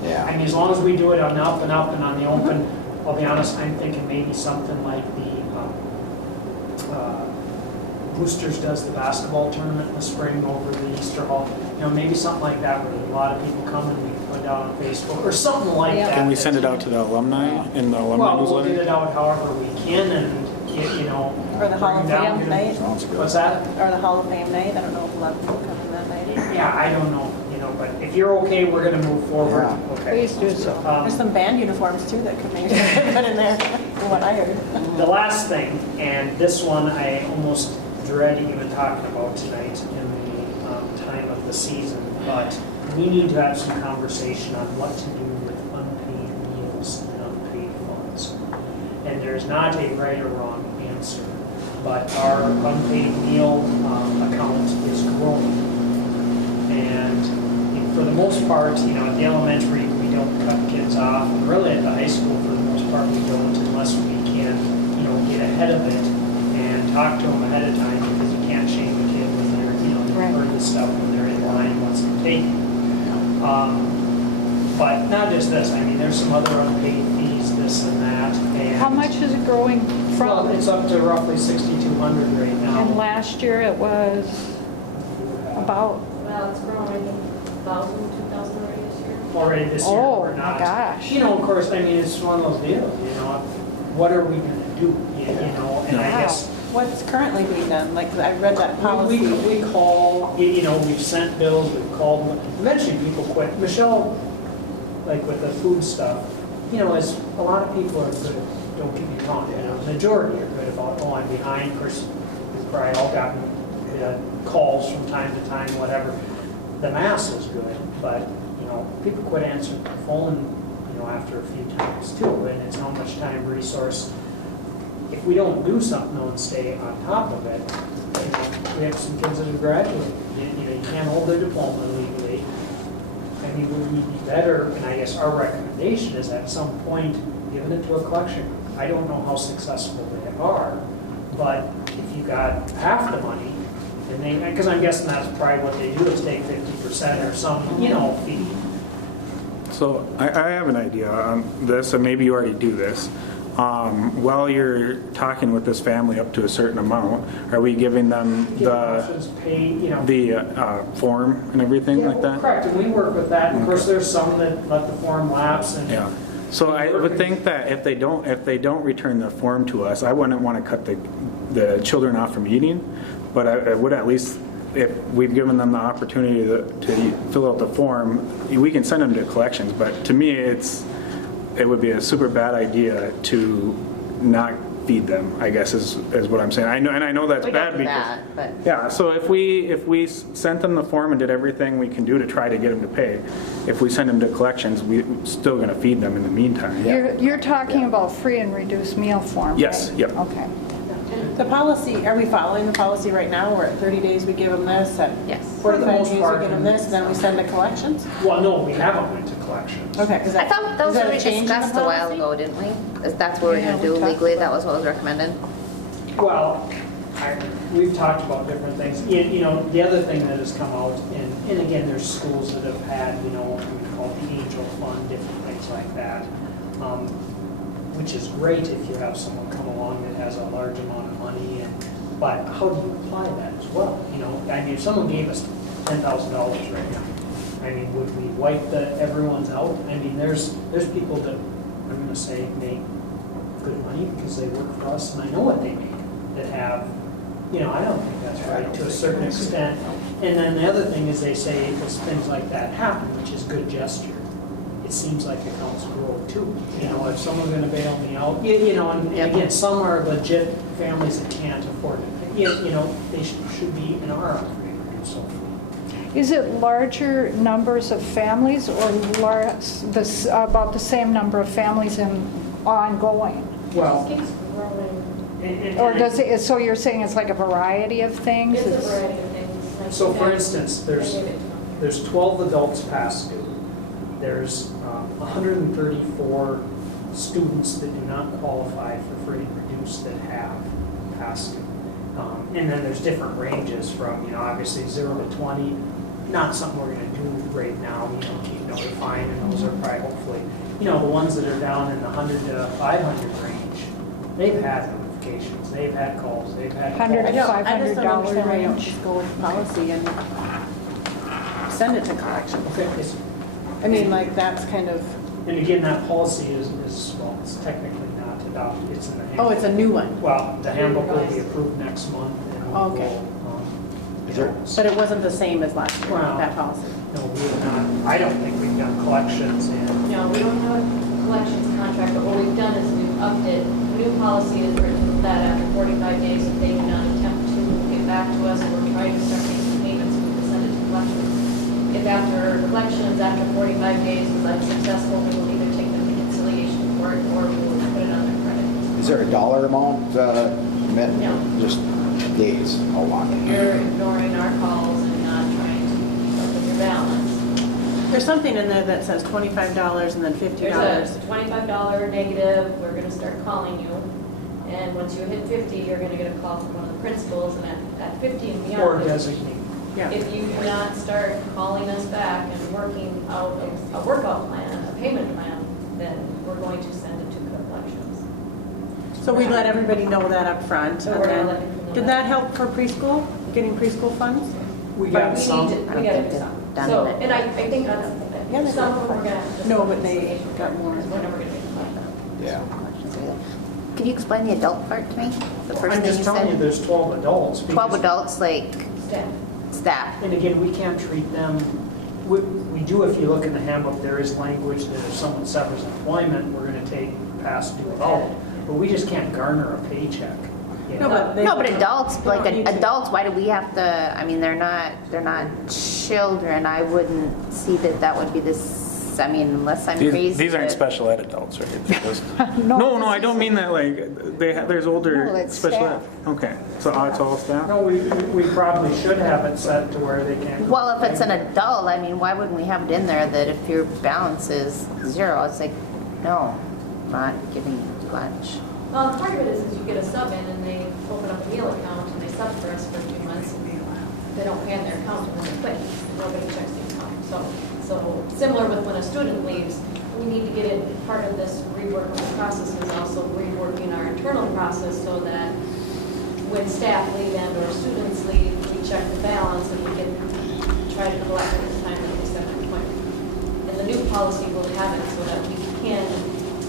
Yeah. I mean, as long as we do it on the up and up and on the open, I'll be honest, I'm thinking maybe something like the Boosters does the basketball tournament in the spring over the Easter Hall. Maybe something like that where a lot of people come and we can put down on Facebook or something like that. Can we send it out to the alumni in the alumni Well, we'll newsletter? get it out however we can and, Or the Hall of bring down- Fame night, Sounds good. What's that? or the Hall of Fame night, I don't know if a lot of people come in that night. Yeah, I don't know, but if you're okay, we're gonna move forward. Yeah. Okay. Please do so. There's some band uniforms too that could maybe put in there, from what I heard. The last thing, and this one I almost dread even talking about tonight in the time of the season, but we need to have some conversation on what to do with unpaid meals and unpaid funds. And there's not a right or wrong answer, but our unpaid meal account is growing. And for the most part, at the elementary, we don't cut kids off. And really at the high school, for the most part, we don't unless we can, get ahead of it and talk to them ahead of time because you can't shame the kid when they're, they've heard this stuff when they're in line once they take it. But not just this, there's some other unpaid fees, this and that. And How much is it growing Well, from? it's up to roughly 6,200 right now. And last year it was about, Well, it's grown, I think, 1,000, 2,000 already this year. Already this year, oh we're my not. gosh. Of course, it's one of those deals, what are we gonna do, and I guess. What's currently being done, like, 'cause I read that policy. We call, we've sent bills, we've called them, eventually people quit. Michelle, like with the food stuff, as a lot of people are good, don't get me wrong, the majority are good about, oh, I'm behind, of course, we've probably all gotten calls from time to time, whatever. The mass is good, but, people quit answering the phone, after a few times too, and it's how much time, resource. If we don't do something and stay on top of it, we have some kids that have graduated. You can't hold their diploma legally. Would we be better, and I guess our recommendation is at some point giving it to a collection. I don't know how successful they are, but if you got half the money, and because I'm guessing that's probably what they do is take 50% or some, fee. So I have an idea on this, and maybe you already do this. While you're talking with this family up to a certain amount, are we giving them the form and everything like that? Correct, and we work with that. Of course, there's some that let the form lapse and. Yeah. So I would think that if they don't return the form to us, I wouldn't want to cut the children off from eating, but I would at least, if we've given them the opportunity to fill out the form, we can send them to collections. But to me, it would be a super bad idea to not feed them, I guess is what I'm saying. I know that's We bad don't do because. that, but. Yeah, so if we sent them the form and did everything we can do to try to get them to pay, if we send them to collections, we're still going to feed them in the meantime. You're talking about free and reduced meal form, Yes, right? yep. Okay. The policy, are we following the policy right now, where at 30 days we give them this, at Yes. 45 most days we part. give them this, and then we send to collections? Well, no, we haven't went to collections. Okay. I thought those were discussed a while ago, didn't we? That's what we're Yeah, gonna we do talked legally, about that was what was recommended. Well, we've talked about different things. You know, the other thing that has come out, and again, there's schools that have had, you know, what we call the Angel Fund, different things like that, which is great if you have someone come along that has a large amount of money, but how do you apply that as well? You know, I mean, if someone gave us $10,000 right now, I mean, would we wipe everyone's out? I mean, there's people that, I'm gonna say, make good money because they work for us, and I know what they make, that have, you know, I don't think that's right to a certain extent. And then the other thing is they say, as things like that happen, which is good gesture, it seems like accounts grow too. You know, if someone's gonna bail me out, you know, and again, some are legit families that can't afford it. You know, they should be in our operating and so forth. Is it larger numbers of families or about the same number of families in ongoing? Well, It keeps growing. Or does it, so you're saying it's like a variety of things? It's a variety of things. Like So for that. instance, I gave it to them. there's 12 adults past due. There's 134 students that do not qualify for free and reduced that have past due. And then there's different ranges from, you know, obviously 0 to 20, not something we're going to do right now, you know, keep notifying, and those are probably hopefully, you know, the ones that are down in the 100 to 500 range, they've had notifications, they've had calls, they've had. $100 to I just don't $500 understand why you don't range. just go with policy and send it to collections. Okay, it's- I mean, like, that's kind of, And again, that policy is, well, it's technically not adopted, it's in the handbook. oh, it's a new one. Well, the handbook will be approved next month. And we Okay. will, Is there- But it wasn't the same as last year, Well- that policy. No, we have not, I don't think we've done collections in, No, we don't have a collections contract, but what we've done is we've upped it. The new policy is written that after 45 days, if they do not attempt to get back to us or try to start making payments, we will send it to collections. If after collections, after 45 days is unsuccessful, we will either take them to conciliation court or we will put it on their credit. Is there a dollar amount met? No. Just days, how long? You're ignoring our calls and not trying to keep up with your balance. There's something in there that says $25 and then $50. There's a $25 negative, we're gonna start calling you. And once you hit 50, you're gonna get a call from one of the principals, and at 50 and beyond. or designate. Yeah. If you do not start calling us back and working out a workout plan, a payment plan, then we're going to send it to collections. So we let everybody know that up front. So and we're gonna then- let people know Did that help for preschool, getting preschool funds? We But got some. We I don't gotta think do some. they've So, done it. and I think that's, Yeah, they some got of them we're gonna have to. No, but they got more. Because we're never gonna get collected. Yeah. Could you explain the adult part to me? The first I'm thing just you telling you, said? there's 12 adults. 12 because- adults, like Staff. staff. And again, we can't treat them, we do, if you look in the handbook, there is language that if someone suffers employment, we're gonna take past due out. But we just can't garner a paycheck. you No, know? but they- No, but adults, they like don't need to. adults, why do we have to, I mean, they're not children. I wouldn't see that that would be this, I mean, unless I'm crazy. These aren't but- special ed adults, right? They're just- No, No, this I don't is- mean that, like, there's No, older it's special ed. staff. Okay, so it's all staff? No, we probably should have it set to where they can't. Well, if it's an adult, I mean, why wouldn't we have it in there that if your balance is 0, it's like, no, not giving you lunch. Part of it is you get a sub in and they open up a meal account and they sub for us for 2 months and they don't pay on their account and then they quit. Nobody checks the account. So similar with when a student leaves, we need to get it, part of this rework of the process is also reworking our internal process so that when staff leave and or students leave, we check the balance and we get, try to collect at the time that we set an appointment. And the new policy will have it so that we can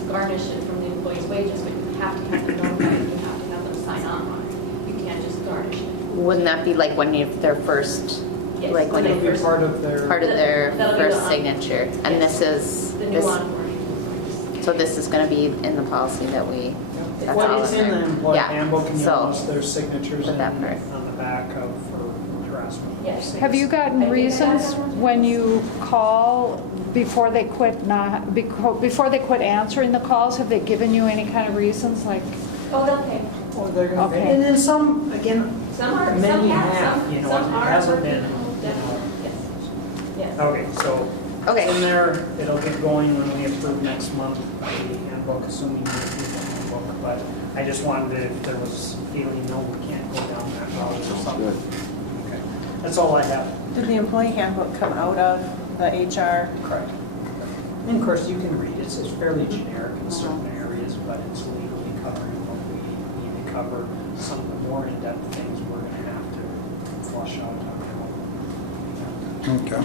garnish it from the employee's wages, but you have to have them notified, you have to have them sign on on it. You can't just garnish it. Wouldn't that be like when you, their first, Yes, like when when they It'll be part of their. part of their That'll be first the- signature? And yes. this is, The new this, onboarding. So this is gonna be in the policy that we, that's all Well, it's in the employee Yeah, handbook, and you'll so- notice there's signatures Put in, that part. on the back of for harassment. Yes. Have you gotten reasons when you call before they quit not, before they quit answering the calls? Have they given you any kind of reasons, like, Oh, they'll pay. Oh, they're gonna Okay. pay. And then some, again, Some are, many some have, have, some, you know, some it are hasn't working, been, you definitely, yes. Yes. okay, so Okay. it's in there, it'll get going when we approve next month, the handbook, assuming we approve the handbook. But I just wanted to, if there was feeling, no, we can't go down that route or something. Okay, that's all I have. Did the employee handbook come out of the HR? Correct. And of course, you can read, it's fairly generic in certain areas, but it's legally covering what we need to cover. Some of the more in-depth things we're gonna have to flush out. Okay.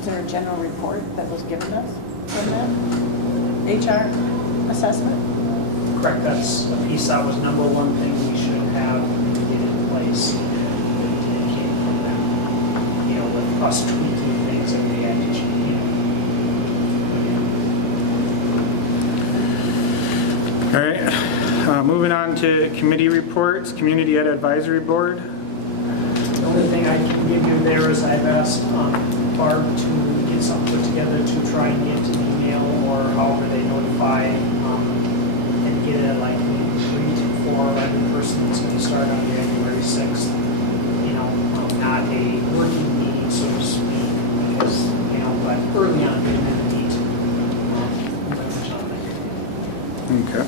Is there a general report that was given us from that HR assessment? Correct, that's a piece, that was number one thing we should have and get in place. It came from that, you know, with us tweaking things that we had to change. All right, moving on to committee reports, Community Ed Advisory Board. The only thing I can give you there is I've asked Barb to get something put together to try and get an email or however they notify and get a like retreat for every person that's going to start on January 6th. You know, not a working meeting, so to speak, because, you know, but early on in the meet. Okay.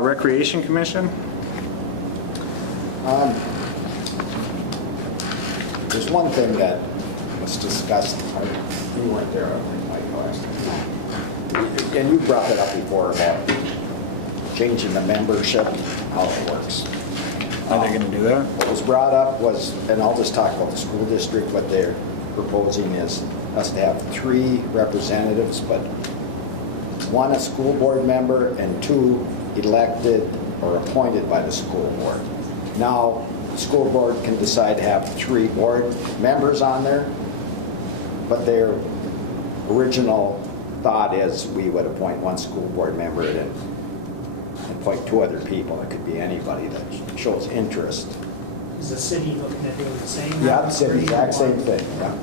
Recreation Commission. There's one thing that was discussed, you weren't there, Mike, last time. And you brought it up before about changing the membership, how it works. Are they going to do that? What was brought up was, and I'll just talk about the school district, what they're proposing is us to have 3 representatives, but 1 a school board member and 2 elected or appointed by the school board. Now, the school board can decide to have 3 board members on there, but their original thought is we would appoint 1 school board member and appoint 2 other people. It could be anybody that shows interest. Is the city looking at doing the same? Yeah, the same, exact same thing, yeah.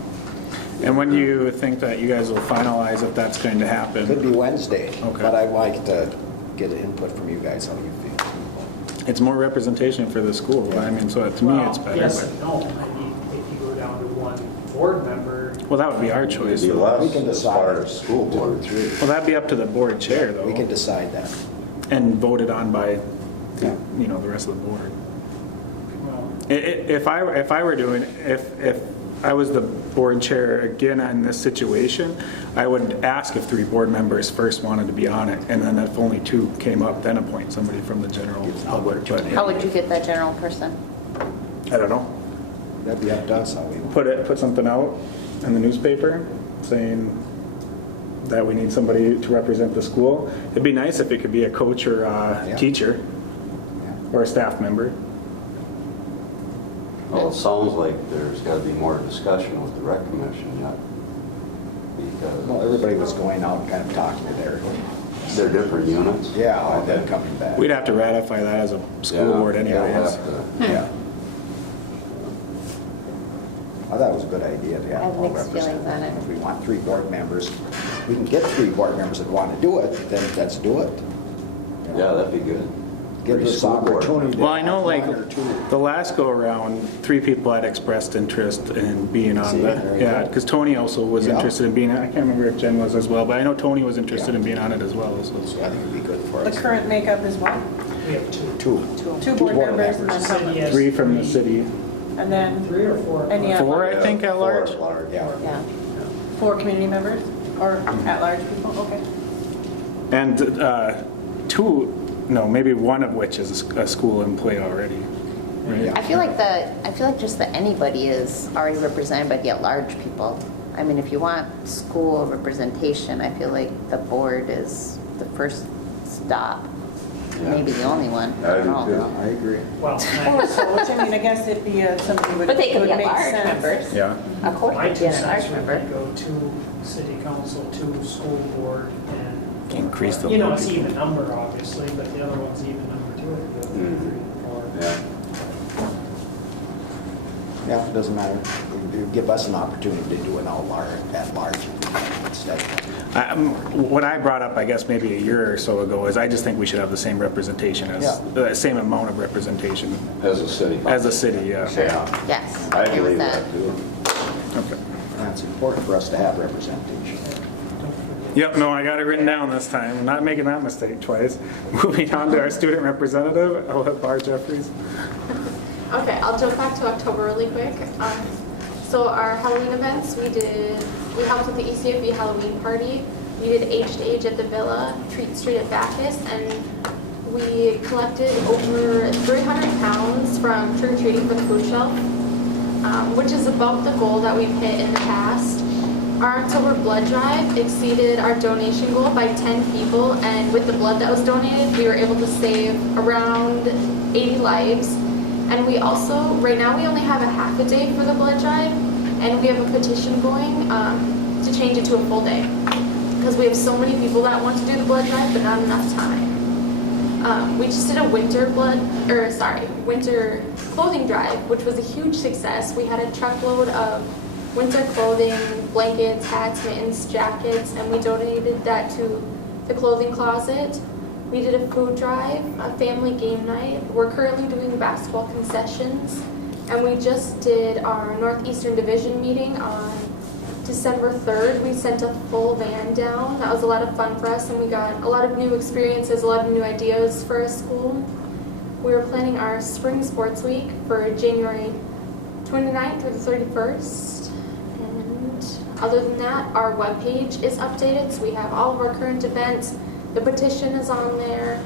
And when do you think that you guys will finalize if that's going to happen? Could be Wednesday, Okay. but I'd like to get an input from you guys, how you feel. It's more representation for the school. I mean, so to me, it's better. Yes but- and no. I mean, if you go down to 1 board member, Well, that would be our choice. It'd be though. We less can as far decide. as school board. 2 or 3. Well, that'd be up to the board chair, though. We can decide that. And voted on by, Yeah. you know, the rest of the board. well, If I were doing, if I was the board chair again in this situation, I would ask if 3 board members first wanted to be on it, and then if only 2 came up, then appoint somebody from the general public. But How would you get that general person? I don't know. That'd be up to us how we want. Put something out in the newspaper saying that we need somebody to represent the school. It'd be nice if it could be a coach or a Yeah. teacher or a staff member. Well, it sounds like there's got to be more discussion with the rec commission yet. Well, Because everybody was going out and kind of talking to their, they're different units. yeah, and then coming back. We'd have to ratify that as a school Yeah, board yeah, we'll anyways. have to- Yeah. I thought it was a good idea to I have have all mixed feelings on it. represented. If we want 3 board members, we can get 3 board members that want to do it, then let's do it. Yeah, that'd be good. Give Three us school board opportunity to Well, I know have like 1 or 2. the last go around, 3 people had expressed interest in being on See, the, there you yeah, go. because Tony also was Yeah. interested in being, I can't remember if Jen was as well, but I know Tony was interested in being on it as well, so. So I think it'd be good for The us. current makeup is what? we have 2. 2. 2 board members and then The how city many? has 3 from the city, And then 3 or 4. Any at 4 I think at large. 4 at large, yeah. Yeah. 4 community members or at-large people? Okay. And 2, no, maybe 1 of which is a school employee already. Right? Yeah. I feel like just that anybody is already represented by the at-large people. I mean, if you want school representation, I feel like the board is the first stop. maybe the only one. I don't know. Yeah, I agree. Well, Oh, so, which, I mean, I guess it'd be something would But they could would get make large sense. members. Yeah. Of course, my they 2 get a large cents would member. go to city council, to school board, and. Increase the You know, load. it's even number, obviously, but the other one's even number too. If you go 3, 4. Yeah. Yeah, it doesn't matter. It'll give us an opportunity to do it all large, at large instead. What I brought up, I guess, maybe a year or so ago, is I just think we should have the same representation as, the same amount of representation As a city. as a city, yeah. Yeah. Yes, I agree with believe that. that too. Okay. And it's important for us to have representation. Yep, no, I got it written down this time. I'm not making that mistake twice. Moving on to our student representative, I'll let Bar Jeffries. Okay, I'll jump back to October really quick. So our Halloween events, we helped with the ECFE Halloween party. We did Age to Age at the Villa, Treat Street at Bacchus, and we collected over 300 pounds from trick-or-treating for the food shelf, which is about the goal that we've hit in the past. Our October blood drive exceeded our donation goal by 10 people, and with the blood that was donated, we were able to save around 80 lives. And we also, right now, we only have a half a day for the blood drive, and we have a petition going to change it to a full day. Because we have so many people that want to do the blood drive, but not enough time. We just did a winter clothing drive, which was a huge success. We had a truckload of winter clothing, blankets, hats, mittens, jackets, and we donated that to the clothing closet. We did a food drive, a family game night. We're currently doing basketball concessions, and we just did our Northeastern Division meeting on December 3rd. We sent a full van down. That was a lot of fun for us, and we got a lot of new experiences, a lot of new ideas for a school. We were planning our spring sports week for January 29th through the 31st. And other than that, our webpage is updated, so we have all of our current events. The petition is on there,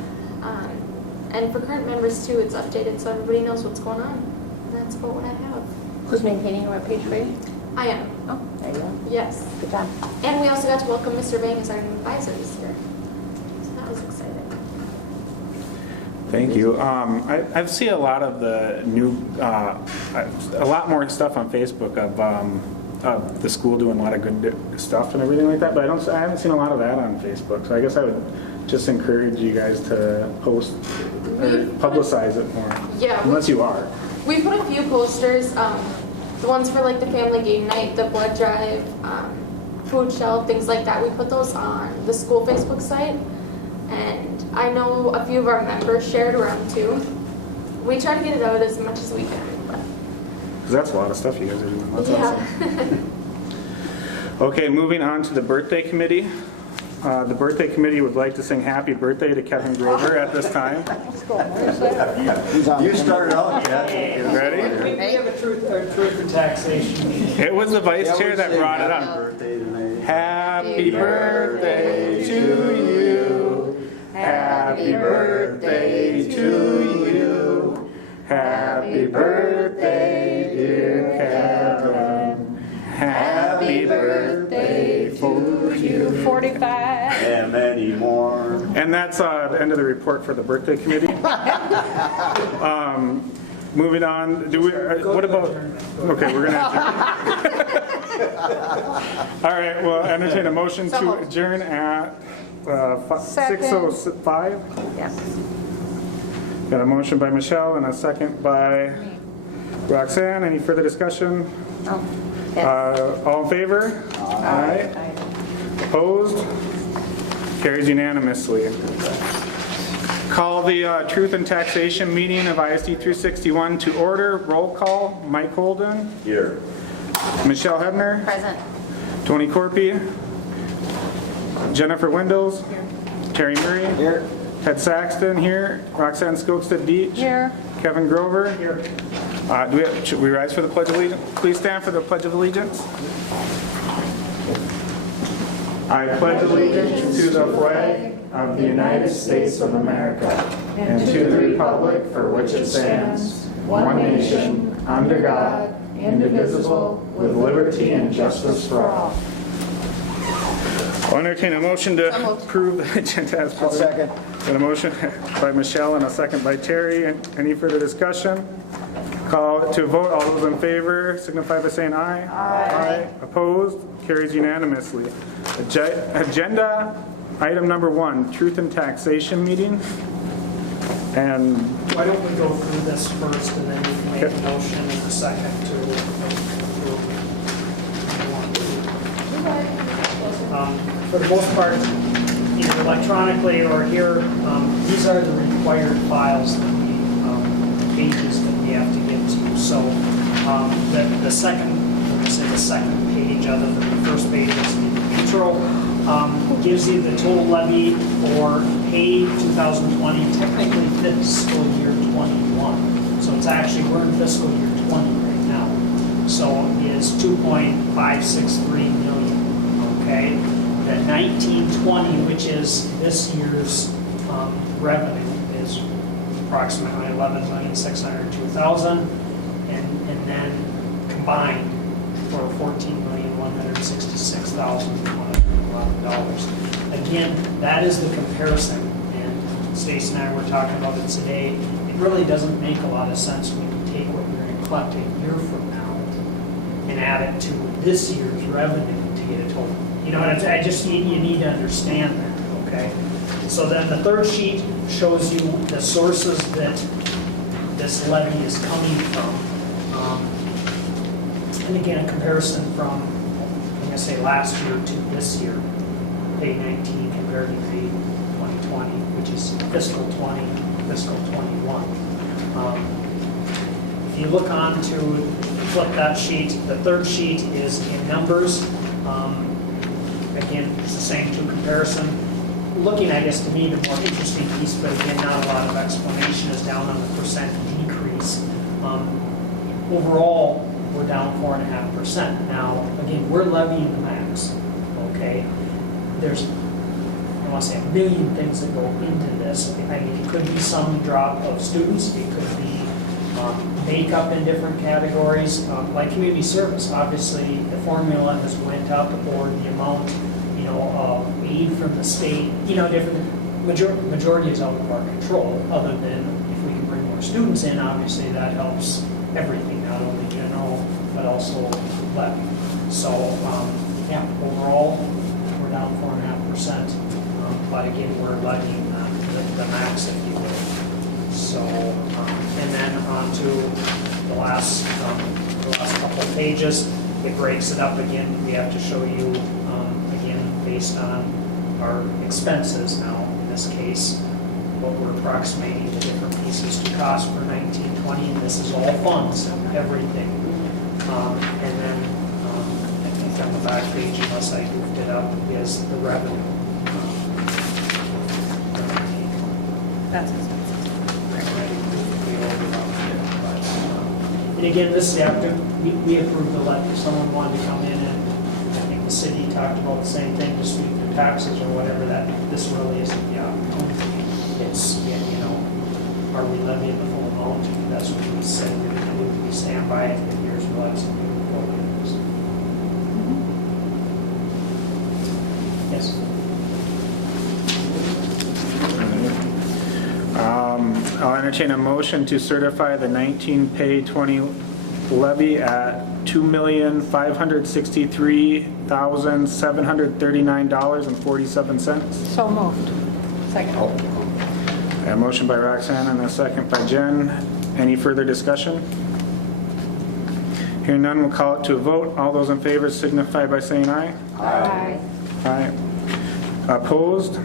and for current members too, it's updated so everybody knows what's going on. And that's about what I have. Who's maintaining your webpage for you? I am. Oh, there you go. Yes. Good job. And we also got to welcome Mr. Vang as our new advisor this year. So that was exciting. Thank you. I see a lot of the new, a lot more stuff on Facebook of the school doing a lot of good stuff and everything like that, but I haven't seen a lot of that on Facebook. So I guess I would just encourage you guys to post or publicize it more. Yeah. Unless you are. We put a few posters, the ones for like the family game night, the blood drive, food shelf, things like that. We put those on the school Facebook site, and I know a few of our members shared around too. We try to get it out as much as we can. Because that's a lot of stuff you guys are doing. That's awesome. Okay, moving on to the birthday committee. The birthday committee would like to sing happy birthday to Kevin Grover at this time. You started out, Kat. Ready? We have a truth and taxation meeting. It was the vice chair that brought it up. Birthday tonight. Happy birthday to you. Happy birthday to you. Happy birthday, dear Kevin. Happy birthday for you. 45. And many more. And that's the end of the report for the birthday committee. Moving on, what about, okay, we're gonna adjourn. All right, well, entertain a motion to adjourn at 6:05. Yes. Got a motion by Michelle and a second by Roxanne. Any further discussion? Oh, yes. All in favor? Aye. Opposed? Carries unanimously. Call the Truth and Taxation meeting of ISD 361 to order. Roll call. Mike Holden. Here. Michelle Hebner. Present. Tony Corpy. Jennifer Windows. Here. Terry Murray. Here. Ted Saxton here. Roxanne Skokestad Beach. Here. Kevin Grover. Here. Should we rise for the Pledge of Allegiance? Please stand for the Pledge of Allegiance. I pledge allegiance to the flag of the United States of America and to the republic for which it stands, one nation, under God, indivisible, with liberty and justice for all. I'll entertain a motion to approve the agenda as I'll presented. second. Got a motion by Michelle and a second by Terry. Any further discussion? Call to vote. All those in favor signify by saying aye. Aye. Opposed? Carries unanimously. Agenda item number 1, Truth and Taxation meeting. And Why don't we go through this first and then you can make a motion in a second to approve. For the most part, either electronically or here, these are the required files that we, pages that we have to get to. So the second, let me say the second page other than the first page is the intro, gives you the total levy for pay 2020, technically fiscal year 21. So it's actually, we're in fiscal year 20 right now. So it is 2.563 million, okay? The 1920, which is this year's revenue, is approximately 11,602,000, and then combined for $14,166,111. Again, that is the comparison, and Stacy and I were talking about it today. It really doesn't make a lot of sense when you take what you're going to collect a year from now and add it to this year's revenue to get a total. You know, and I just need, you need to understand that, okay? So then the third sheet shows you the sources that this levy is coming from. And again, a comparison from, I'm going to say last year to this year, pay 19 compared to pay 2020, which is fiscal 20, fiscal 21. If you look on to flip that sheet, the third sheet is in numbers. Again, it's the same two comparison. Looking, I guess, to me, the more interesting piece, but again, not a lot of explanation, is down on the percent decrease. Overall, we're down 4.5%. Now, again, we're levying the max, okay? There's, I want to say, a million things that go into this. I mean, it could be some drop of students. It could be makeup in different categories, like community service. Obviously, the formula has went up, or the amount, you know, of aid from the state, you know, different. Majority is out of our control, other than if we can bring more students in, obviously that helps everything, not only general, but also levy. So, yeah, overall, we're down 4.5%, but again, we're levying the max, if you will. So, and then on to the last couple of pages, it breaks it up again. We have to show you, again, based on our expenses now, in this case, what we're approximating the different pieces to cost for 1920, and this is all funds, everything. And then, I think on the back page, unless I goofed it up, is the revenue. That's expensive. And again, this is after we approved the levy. If someone wanted to come in and I think the city talked about the same thing, to sweep their taxes or whatever, that this really isn't the opportunity. It's, you know, are we levying the full amount? That's what we said we would do. We stand by it, and here's what it's going to be. Yes. I'll entertain a motion to certify the 19 pay 20 levy at $2,563,739.47. So moved. Second. A motion by Roxanne and a second by Jen. Any further discussion? Hearing none, we'll call it to a vote. All those in favor signify by saying aye. Aye. Aye. Opposed?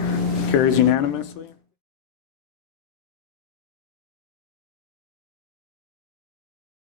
Carries unanimously.